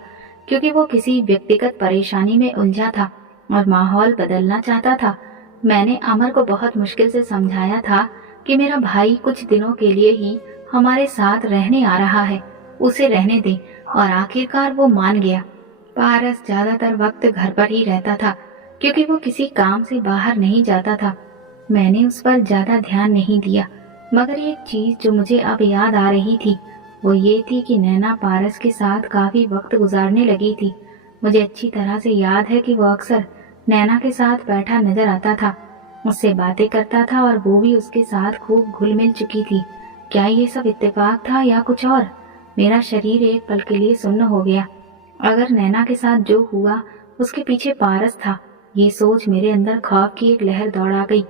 क्योंकि वो किसी व्यक्तिगत परेशानी में उलझा था और माहौल बदलना चाहता था। मैंने अमर को बहुत मुश्किल से समझाया था कि मेरा भाई कुछ दिनों के लिए ही हमारे साथ रहने आ रहा है, उसे रहने दे, और आखिरकार वो मान गया। पारस ज्यादातर वक्त घर पर ही रहता था, क्योंकि वो किसी काम से बाहर नहीं जाता था। मैंने उस पर ज्यादा ध्यान नहीं दिया, मगर एक चीज जो मुझे अब याद आ रही थी वो ये थी कि नैना पारस के साथ काफी वक्त गुजारने लगी थी। मुझे अच्छी तरह से याद है कि वो अक्सर नैना के साथ बैठा नजर आता था, उससे बातें करता था और वो भी उसके साथ खूब घुल मिल चुकी थी। क्या ये सब इत्तेफाक था या कुछ और? मेरा शरीर एक पल के लिए सुन्न हो गया। अगर नैना के साथ जो हुआ उसके पीछे पारस था, ये सोच मेरे अंदर खौफ की एक लहर दौड़ा गई।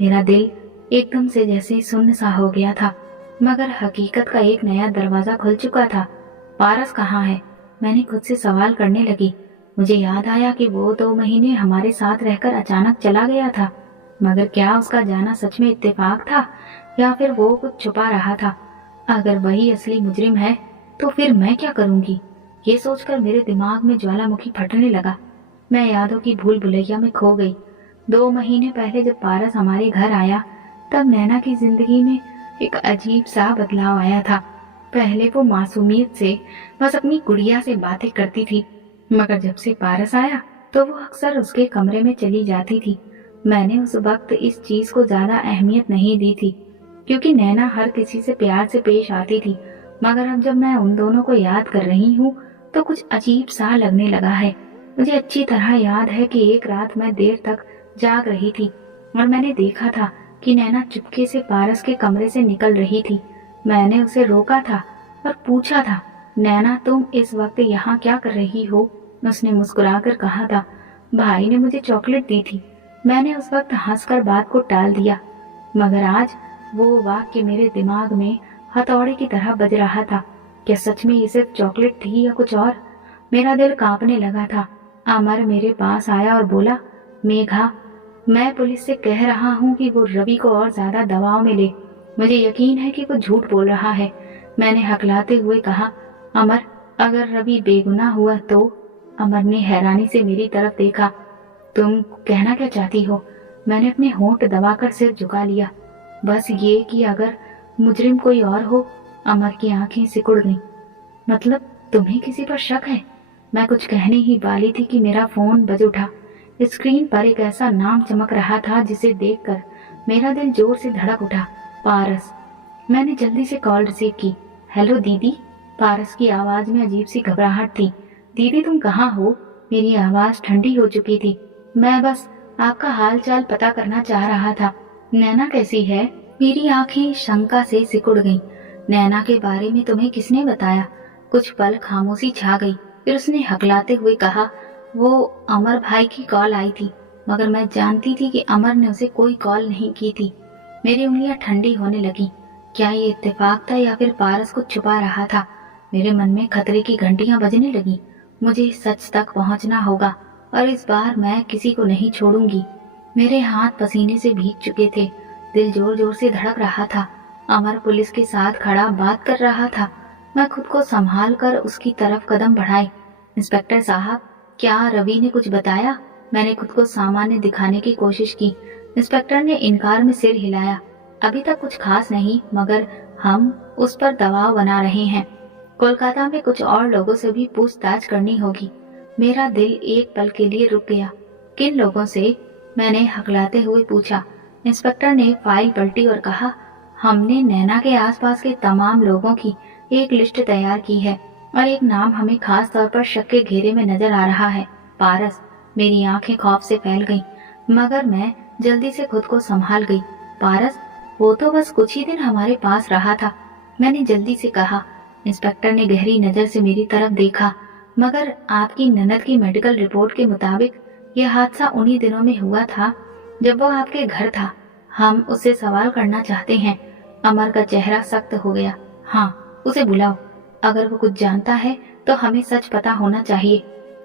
मेरा दिल एकदम से जैसे सुन्न सा हो गया था, मगर हकीकत का एक नया दरवाजा खुल चुका था। पारस कहाँ है? मैंने खुद से सवाल करने लगी। मुझे याद आया कि वो 2 महीने हमारे साथ रहकर अचानक चला गया था, मगर क्या उसका जाना सच में इत्तेफाक था या फिर वो कुछ छुपा रहा था? अगर वही असली मुजरिम है तो फिर मैं क्या करूंगी? ये सोचकर मेरे दिमाग में ज्वालामुखी फटने लगा। मैं यादों की भूल भुलैया में खो गई। 2 महीने पहले जब पारस हमारे घर आया तब नैना की जिंदगी में एक अजीब सा बदलाव आया था। पहले वो मासूमियत से बस अपनी गुड़िया से बातें करती थी, मगर जब से पारस आया तो वो अक्सर उसके कमरे में चली जाती थी। मैंने उस वक्त इस चीज को ज्यादा अहमियत नहीं दी थी, क्योंकि नैना हर किसी से प्यार से पेश आती थी, मगर अब जब मैं उन दोनों को याद कर रही हूँ तो कुछ अजीब सा लगने लगा है। मुझे अच्छी तरह याद है कि एक रात मैं देर तक जाग रही थी और मैंने देखा था कि नैना चुपके से पारस के कमरे से निकल रही थी। मैंने उसे रोका था और पूछा था, नैना तुम इस वक्त यहाँ क्या कर रही हो? उसने मुस्कुराकर कहा था, भाई ने मुझे चॉकलेट दी थी। मैंने उस वक्त हंसकर बात को टाल दिया, मगर आज वो वाक्य मेरे दिमाग में हथौड़े की तरह बज रहा था। क्या सच में ये सिर्फ चॉकलेट थी या कुछ और? मेरा दिल कांपने लगा था। अमर मेरे पास आया और बोला, मेघा, मैं पुलिस से कह रहा हूँ कि वो रवि को और ज्यादा दबाव में ले। मुझे यकीन है कि वो झूठ बोल रहा है। मैंने हकलाते हुए कहा, अमर, अगर रवि बेगुनाह हुआ तो? अमर ने हैरानी से मेरी तरफ देखा। तुम कहना क्या चाहती हो? मैंने अपने होंठ दबाकर सिर झुका लिया। बस ये कि अगर मुजरिम कोई और हो। अमर की आंखें सिकुड़ गईं। मतलब तुम्हें किसी पर शक है? मैं कुछ कहने ही वाली थी कि मेरा फोन बज उठा। स्क्रीन पर एक ऐसा नाम चमक रहा था जिसे देखकर मेरा दिल जोर से धड़क उठा। पारस। मैंने जल्दी से कॉल रिसीव की। हेलो दीदी। पारस की आवाज में अजीब सी घबराहट थी। दीदी तुम कहाँ हो? मेरी आवाज ठंडी हो चुकी थी। मैं बस आपका हाल चाल पता करना चाह रहा था। नैना कैसी है? मेरी आंखें शंका से सिकुड़ गईं। नैना के बारे में तुम्हें किसने बताया? कुछ पल खामोशी छा गई, फिर उसने हकलाते हुए कहा, वो अमर भाई की कॉल आई थी, मगर मैं जानती थी कि अमर ने उसे कोई कॉल नहीं की थी। मेरी उंगलियां ठंडी होने लगी। क्या ये इत्तेफाक था या फिर पारस कुछ छुपा रहा था? मेरे मन में खतरे की घंटियां बजने लगी। मुझे सच तक पहुंचना होगा और इस बार मैं किसी को नहीं छोड़ूंगी। मेरे हाथ पसीने से भीग चुके थे, दिल जोर जोर से धड़क रहा था। अमर पुलिस के साथ खड़ा बात कर रहा था। मैं खुद को संभाल कर उसकी तरफ कदम बढ़ाई। इंस्पेक्टर साहब, क्या रवि ने कुछ बताया? मैंने खुद को सामान्य दिखाने की कोशिश की। इंस्पेक्टर ने इनकार में सिर हिलाया। अभी तक कुछ खास नहीं, मगर हम उस पर दबाव बना रहे हैं। कोलकाता में कुछ और लोगों से भी पूछताछ करनी होगी। मेरा दिल एक पल के लिए रुक गया। किन लोगों से? मैंने हकलाते हुए पूछा। इंस्पेक्टर ने फाइल पलटी और कहा, हमने नैना के आसपास के तमाम लोगों की एक लिस्ट तैयार की है और एक नाम हमें खास तौर पर शक के घेरे में नजर आ रहा है, पारस। मेरी आंखें खौफ से फैल गईं, मगर मैं जल्दी से खुद को संभाल गई। पारस? वो तो बस कुछ ही दिन हमारे पास रहा था, मैंने जल्दी से कहा। इंस्पेक्टर ने गहरी नजर से मेरी तरफ देखा। मगर आपकी ननद की मेडिकल रिपोर्ट के मुताबिक यह हादसा उन्हीं दिनों में हुआ था जब वो आपके घर था। हम उससे सवाल करना चाहते हैं। अमर का चेहरा सख्त हो गया। हाँ, उसे बुलाओ। अगर वो कुछ जानता है तो हमें सच पता होना चाहिए।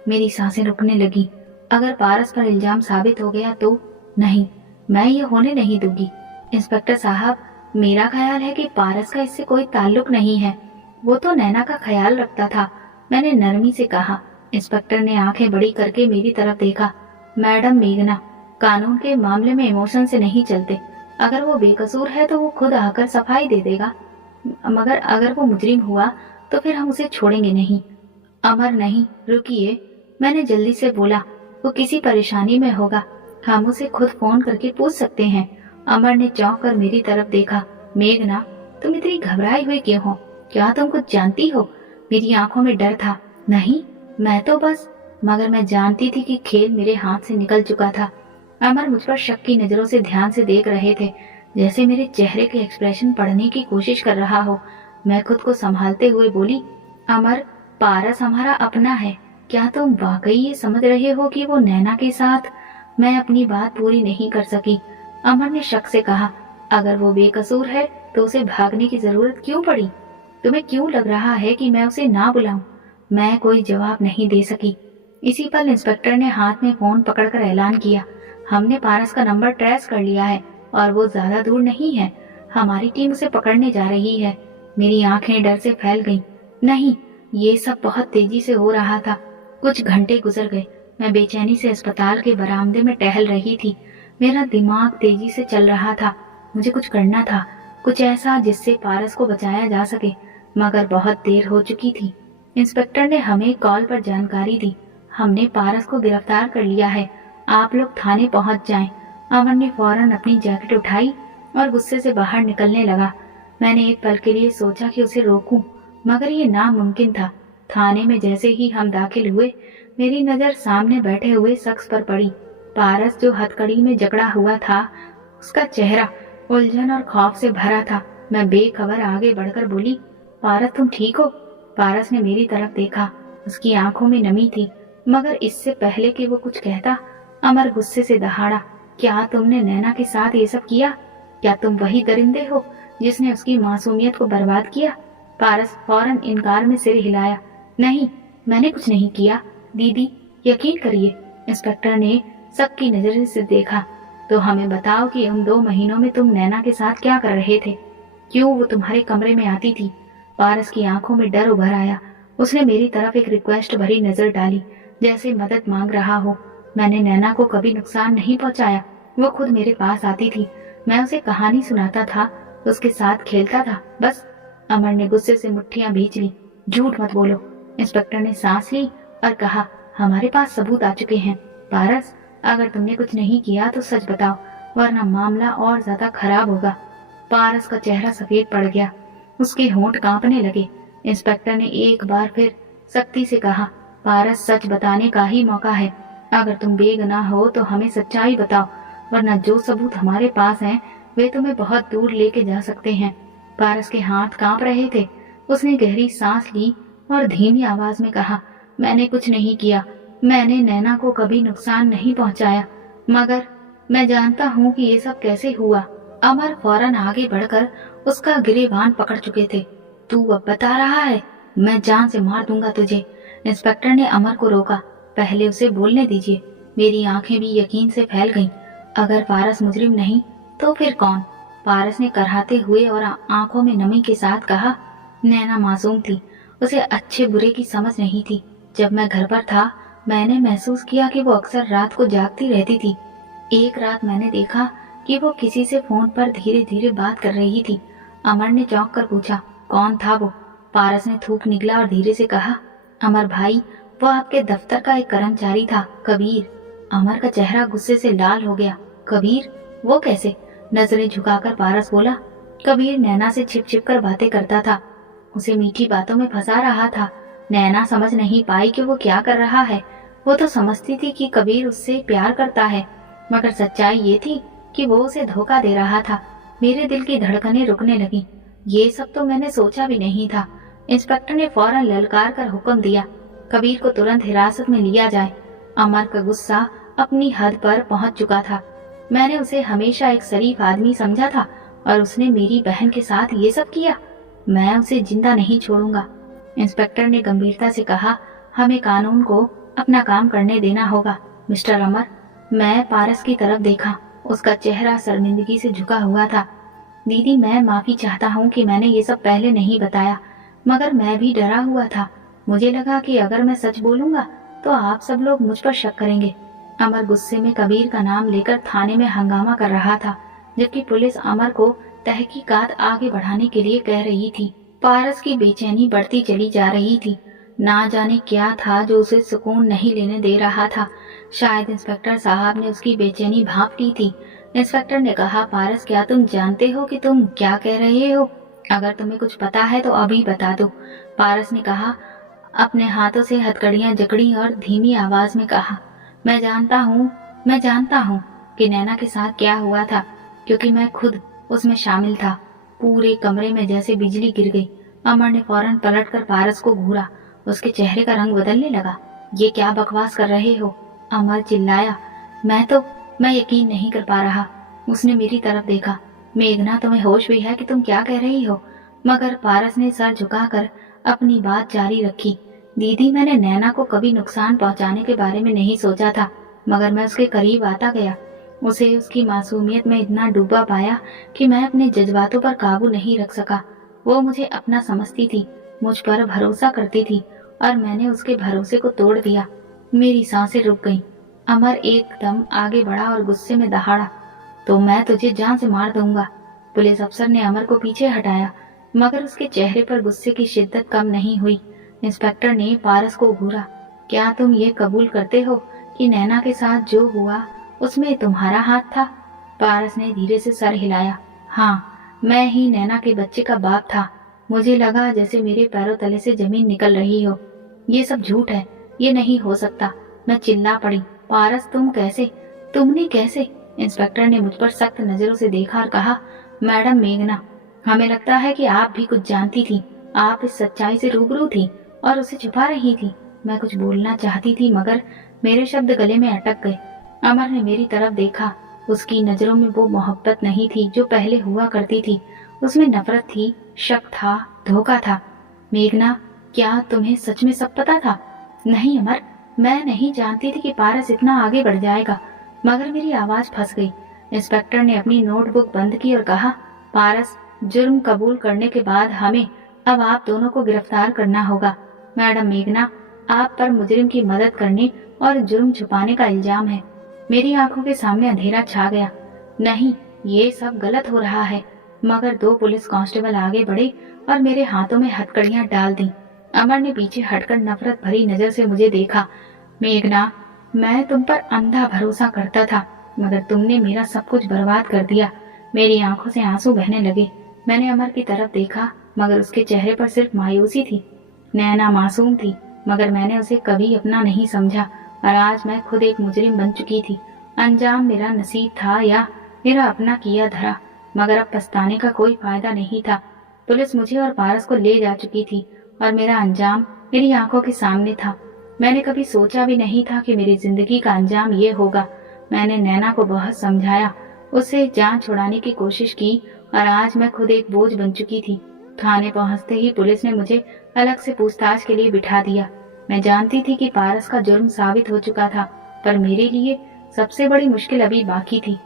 मेरी सांसें रुकने लगी। अगर पारस पर इल्जाम साबित हो गया तो? नहीं, मैं ये होने नहीं दूंगी। इंस्पेक्टर साहब, मेरा ख्याल है कि पारस का इससे कोई ताल्लुक नहीं है। वो तो नैना का ख्याल रखता था, मैंने नरमी से कहा। इंस्पेक्टर ने आंखें बड़ी करके मेरी तरफ देखा। मैडम मेघना, कानून के मामले में इमोशन से नहीं चलते। अगर वो बेकसूर है तो वो खुद आकर सफाई दे देगा, मगर अगर वो मुजरिम हुआ तो फिर हम उसे छोड़ेंगे नहीं। अमर नहीं, रुकिए, मैंने जल्दी से बोला। वो किसी परेशानी में होगा, हम उसे खुद फोन करके पूछ सकते हैं। अमर ने चौंक कर मेरी तरफ देखा। मेघना, तुम इतनी घबराई हुई क्यों हो? क्या तुम कुछ जानती हो? मेरी आंखों में डर था। नहीं, मैं तो बस, मगर मैं जानती थी कि खेल मेरे हाथ से निकल चुका था। अमर मुझ पर शक की नजरों से ध्यान से देख रहे थे, जैसे मेरे चेहरे के एक्सप्रेशन पढ़ने की कोशिश कर रहा हो। मैं खुद को संभालते हुए बोली, अमर, पारस हमारा अपना है। क्या तुम वाकई ये समझ रहे हो कि वो नैना के साथ? मैं अपनी बात पूरी नहीं कर सकी। अमर ने शक से कहा, अगर वो बेकसूर है तो उसे भागने की जरूरत क्यों पड़ी? तुम्हें क्यों लग रहा है कि मैं उसे ना बुलाऊं? मैं कोई जवाब नहीं दे सकी। इसी पल इंस्पेक्टर ने हाथ में फोन पकड़कर ऐलान किया, हमने पारस का नंबर ट्रेस कर लिया है और वो ज्यादा दूर नहीं है। हमारी टीम उसे पकड़ने जा रही है। मेरी आंखें डर से फैल गईं। नहीं, ये सब बहुत तेजी से हो रहा था। कुछ घंटे गुजर गए। मैं बेचैनी से अस्पताल के बरामदे में टहल रही थी। मेरा दिमाग तेजी से चल रहा था। मुझे कुछ करना था, कुछ ऐसा जिससे पारस को बचाया जा सके, मगर बहुत देर हो चुकी थी। इंस्पेक्टर ने हमें कॉल पर जानकारी दी, हमने पारस को गिरफ्तार कर लिया है, आप लोग थाने पहुंच जाएं। अमर ने फौरन अपनी जैकेट उठाई और गुस्से से बाहर निकलने लगा। मैंने एक पल के लिए सोचा कि उसे रोकूं, मगर ये नामुमकिन था। थाने में जैसे ही हम दाखिल हुए, मेरी नजर सामने बैठे हुए शख्स पर पड़ी। पारस जो हथकड़ी में जकड़ा हुआ था, उसका चेहरा उलझन और खौफ से भरा था। मैं बेखबर आगे बढ़कर बोली, पारस तुम ठीक हो? पारस ने मेरी तरफ देखा। उसकी आंखों में नमी थी, मगर इससे पहले कि वो कुछ कहता, अमर गुस्से से दहाड़ा, क्या तुमने नैना के साथ ये सब किया? क्या तुम वही दरिंदे हो जिसने उसकी मासूमियत को बर्बाद किया? पारस फौरन इनकार में सिर हिलाया। नहीं, मैंने कुछ नहीं किया दीदी, यकीन करिए। इंस्पेक्टर ने शक की नजर से देखा। तो हमें बताओ कि उन 2 महीनों में तुम नैना के साथ क्या कर रहे थे? क्यों वो तुम्हारे कमरे में आती थी? पारस की आंखों में डर उभर आया। उसने मेरी तरफ एक रिक्वेस्ट भरी नजर डाली, जैसे मदद मांग रहा हो। मैंने नैना को कभी नुकसान नहीं पहुंचाया। वो खुद मेरे पास आती थी, मैं उसे कहानी सुनाता था, उसके साथ खेलता था, बस। अमर ने गुस्से से मुट्ठियां भींच ली। झूठ मत बोलो। इंस्पेक्टर ने सांस ली और कहा, हमारे पास सबूत आ चुके हैं। पारस, अगर तुमने कुछ नहीं किया तो सच बताओ, वरना मामला और ज्यादा खराब होगा। पारस का चेहरा सफेद पड़ गया, उसके होंठ कांपने लगे। इंस्पेक्टर ने एक बार फिर सख्ती से कहा, पारस, सच बताने का ही मौका है। अगर तुम बेगुनाह हो तो हमें सच्चाई बताओ, वरना जो सबूत हमारे पास हैं वे तुम्हें बहुत दूर लेके जा सकते हैं। पारस के हाथ कांप रहे थे। उसने गहरी सांस ली और धीमी आवाज में कहा, मैंने कुछ नहीं किया, मैंने नैना को कभी नुकसान नहीं पहुंचाया, मगर मैं जानता हूँ कि ये सब कैसे हुआ। अमर फौरन आगे बढ़कर उसका गिरेबान पकड़ चुके थे। तू अब बता रहा है? मैं जान से मार दूंगा तुझे। इंस्पेक्टर ने अमर को रोका, पहले उसे बोलने दीजिए। मेरी आंखें भी यकीन से फैल गईं। अगर पारस मुजरिम नहीं तो फिर कौन? पारस ने कराहते हुए और आंखों में नमी के साथ कहा, नैना मासूम थी, उसे अच्छे बुरे की समझ नहीं थी। जब मैं घर पर था मैंने महसूस किया कि वो अक्सर रात को जागती रहती थी। एक रात मैंने देखा कि वो किसी से फोन पर धीरे धीरे बात कर रही थी। अमर ने चौंक कर पूछा, कौन था वो? पारस ने थूक निकला और धीरे से कहा, अमर भाई, वो आपके दफ्तर का एक कर्मचारी था, कबीर। अमर का चेहरा गुस्से से लाल हो गया। कबीर? वो कैसे? नजरें झुकाकर पारस बोला, कबीर नैना से छिप छिप कर बातें करता था, उसे मीठी बातों में फंसा रहा था। नैना समझ नहीं पाई कि वो क्या कर रहा है। वो तो समझती थी कि कबीर उससे प्यार करता है, मगर सच्चाई ये थी कि वो उसे धोखा दे रहा था। मेरे दिल की धड़कनें रुकने लगी। ये सब तो मैंने सोचा भी नहीं था। इंस्पेक्टर ने फौरन ललकार कर हुक्म दिया, कबीर को तुरंत हिरासत में लिया जाए। अमर का गुस्सा अपनी हद पर पहुंच चुका था। मैंने उसे हमेशा एक शरीफ आदमी समझा था और उसने मेरी बहन के साथ ये सब किया। मैं उसे जिंदा नहीं छोड़ूंगा। इंस्पेक्टर ने गंभीरता से कहा, हमें कानून को अपना काम करने देना होगा। मिस्टर अमर। मैं पारस की तरफ देखा। उसका चेहरा शर्मिंदगी से झुका हुआ था। दीदी, मैं माफी चाहता हूँ कि मैंने ये सब पहले नहीं बताया, मगर मैं भी डरा हुआ था। मुझे लगा कि अगर मैं सच बोलूंगा तो आप सब लोग मुझ पर शक करेंगे। अमर गुस्से में कबीर का नाम लेकर थाने में हंगामा कर रहा था, जबकि पुलिस अमर को तहकीकात आगे बढ़ाने के लिए कह रही थी। पारस की बेचैनी बढ़ती चली जा रही थी। ना जाने क्या था जो उसे सुकून नहीं लेने दे रहा था। शायद इंस्पेक्टर साहब ने उसकी बेचैनी भांप ली थी। इंस्पेक्टर ने कहा, पारस, क्या तुम जानते हो कि तुम क्या कह रहे हो? अगर तुम्हें कुछ पता है तो अभी बता दो। पारस ने कहा, अपने हाथों से हथकड़ियां जकड़ी और धीमी आवाज में कहा, मैं जानता हूँ कि नैना के साथ क्या हुआ था, क्योंकि मैं खुद उसमें शामिल था। पूरे कमरे में जैसे बिजली गिर गई। अमर ने फौरन पलटकर पारस को घूरा। उसके चेहरे का रंग बदलने लगा। ये क्या बकवास कर रहे हो? अमर चिल्लाया। मैं यकीन नहीं कर पा रहा। उसने मेरी तरफ देखा। मेघना, तुम्हें होश भी है कि तुम क्या कह रही हो? मगर पारस ने सर झुकाकर अपनी बात जारी रखी। दीदी, मैंने नैना को कभी नुकसान पहुंचाने के बारे में नहीं सोचा था, मगर मैं उसके करीब आता गया। उसे उसकी मासूमियत में इतना डूबा पाया कि मैं अपने जज्बातों पर काबू नहीं रख सका। वो मुझे अपना समझती थी, मुझ पर भरोसा करती थी, और मैंने उसके भरोसे को तोड़ दिया। मेरी सांसें रुक गईं। अमर एकदम आगे बढ़ा और गुस्से में दहाड़ा, तो मैं तुझे जान से मार दूंगा। पुलिस अफसर ने अमर को पीछे हटाया, मगर उसके चेहरे पर गुस्से की शिद्दत कम नहीं हुई। इंस्पेक्टर ने पारस को घूरा। क्या तुम ये कबूल करते हो कि नैना के साथ जो हुआ उसमें तुम्हारा हाथ था? पारस ने धीरे से सर हिलाया। हाँ, मैं ही नैना के बच्चे का बाप था। मुझे लगा जैसे मेरे पैरों तले से जमीन निकल रही हो। ये सब झूठ है, ये नहीं हो सकता। मैं चिल्ला पड़ी। पारस, तुमने कैसे? इंस्पेक्टर ने मुझ पर सख्त नजरों से देखा और कहा, मैडम मेघना, हमें लगता है कि आप भी कुछ जानती थी। आप इस सच्चाई से रूबरू थी और उसे छुपा रही थी। मैं कुछ बोलना चाहती थी, मगर मेरे शब्द गले में अटक गए। अमर ने मेरी तरफ देखा। उसकी नजरों में वो मोहब्बत नहीं थी जो पहले हुआ करती थी। उसमें नफरत थी, शक था, धोखा था। मेघना, क्या तुम्हें सच में सब पता था? नहीं अमर, मैं नहीं जानती थी कि पारस इतना आगे बढ़ जाएगा, मगर मेरी आवाज फंस गई। इंस्पेक्टर ने अपनी नोटबुक बंद की और कहा, पारस, जुर्म कबूल करने के बाद हमें अब आप दोनों को गिरफ्तार करना होगा। मैडम मेघना, आप पर मुजरिम की मदद करने और जुर्म छुपाने का इल्जाम है। मेरी आंखों के सामने अंधेरा छा गया। नहीं, ये सब गलत हो रहा है। मगर 2 पुलिस कांस्टेबल आगे बढ़े और मेरे हाथों में हथकड़ियां डाल दी। अमर ने पीछे हटकर नफरत भरी नजर से मुझे देखा। मेघना, मैं तुम पर अंधा भरोसा करता था, मगर तुमने मेरा सब कुछ बर्बाद कर दिया। मेरी आंखों से आंसू बहने लगे। मैंने अमर की तरफ देखा, मगर उसके चेहरे पर सिर्फ मायूसी थी। नैना मासूम थी, मगर मैंने उसे कभी अपना नहीं समझा, और आज मैं खुद एक मुजरिम बन चुकी थी। अंजाम मेरा नसीब था या मेरा अपना किया धरा, मगर अब पछताने का कोई फायदा नहीं था। पुलिस मुझे और पारस को ले जा चुकी थी और मेरा अंजाम मेरी आंखों के सामने था। मैंने कभी सोचा भी नहीं था कि मेरी जिंदगी का अंजाम ये होगा। मैंने नैना को बहुत समझाया, उससे जान छुड़ाने की कोशिश की, और आज मैं खुद एक बोझ बन चुकी थी। थाने पहुंचते ही पुलिस ने मुझे अलग से पूछताछ के लिए बिठा दिया। मैं जानती थी कि पारस का जुर्म साबित हो चुका था, पर मेरे लिए सबसे बड़ी मुश्किल अभी बाकी थी।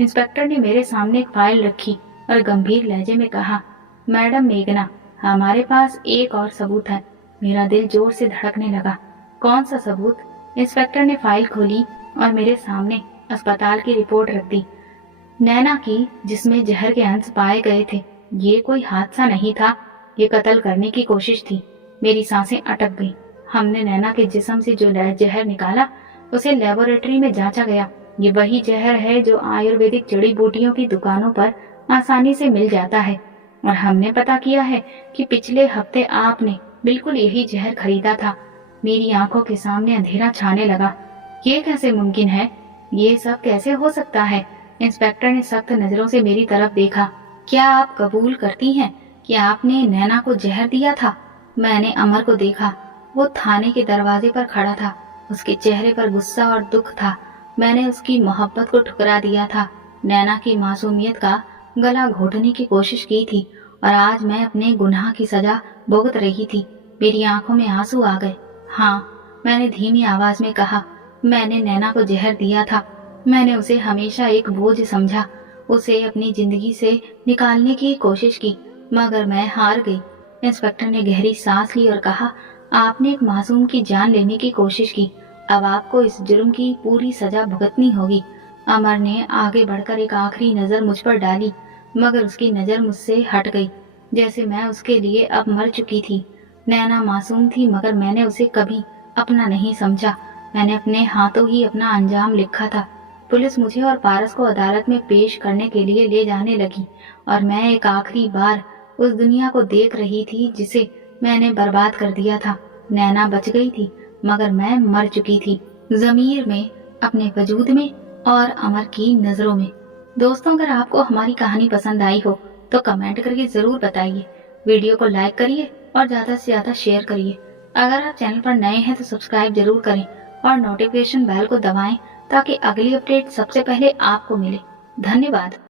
इंस्पेक्टर ने मेरे सामने एक फाइल रखी और गंभीर लहजे में कहा, मैडम मेघना, हमारे पास एक और सबूत है। मेरा दिल जोर से धड़कने लगा। कौन सा सबूत? इंस्पेक्टर ने फाइल खोली और मेरे सामने अस्पताल की रिपोर्ट रख दी। नैना की, जिसमें जहर के अंश पाए गए थे। ये कोई हादसा नहीं था, ये कत्ल करने की कोशिश थी। मेरी सांसें अटक गईं। हमने नैना के जिस्म से जो जहर निकाला उसे लेबोरेटरी में जांचा गया। ये वही जहर है जो आयुर्वेदिक जड़ी बूटियों की दुकानों पर आसानी से मिल जाता है। और हमने पता किया है कि पिछले हफ्ते आपने बिल्कुल यही जहर खरीदा था। मेरी आंखों के सामने अंधेरा छाने लगा। ये कैसे मुमकिन है? ये सब कैसे हो सकता है? इंस्पेक्टर ने सख्त नजरों से मेरी तरफ देखा। क्या आप कबूल करती हैं कि आपने नैना को जहर दिया था? मैंने अमर को देखा। वो थाने के दरवाजे पर खड़ा था। उसके चेहरे पर गुस्सा और दुख था। मैंने उसकी मोहब्बत को ठुकरा दिया था, नैना की मासूमियत का गला घोटने की कोशिश की थी, और आज मैं अपने गुनाह की सजा भुगत रही थी। मेरी आंखों में आंसू आ गए। हाँ, मैंने धीमी आवाज में कहा, मैंने नैना को जहर दिया था। मैंने उसे हमेशा एक बोझ समझा, उसे अपनी जिंदगी से निकालने की कोशिश की, मगर मैं हार गई। इंस्पेक्टर ने गहरी सांस ली और कहा, आपने एक मासूम की जान लेने की कोशिश की। अब आपको इस जुर्म की पूरी सजा भुगतनी होगी। अमर ने आगे बढ़कर एक आखिरी नजर मुझ पर डाली, मगर उसकी नजर मुझसे हट गई, जैसे मैं उसके लिए अब मर चुकी थी। नैना मासूम थी, मगर मैंने उसे कभी अपना नहीं समझा। मैंने अपने हाथों ही अपना अंजाम लिखा था। पुलिस मुझे और पारस को अदालत में पेश करने के लिए ले जाने लगी, और मैं एक आखिरी बार उस दुनिया को देख रही थी जिसे मैंने बर्बाद कर दिया था। नैना बच गई थी, मगर मैं मर चुकी थी, ज़मीर में, अपने वजूद में और अमर की नजरों में। दोस्तों, अगर आपको हमारी कहानी पसंद आई हो तो कमेंट करके जरूर बताइए। वीडियो को लाइक करिए और ज्यादा से ज्यादा शेयर करिए। अगर आप चैनल पर नए हैं तो सब्सक्राइब जरूर करें और नोटिफिकेशन बेल को दबाएं ताकि अगली अपडेट सबसे पहले आपको मिले। धन्यवाद।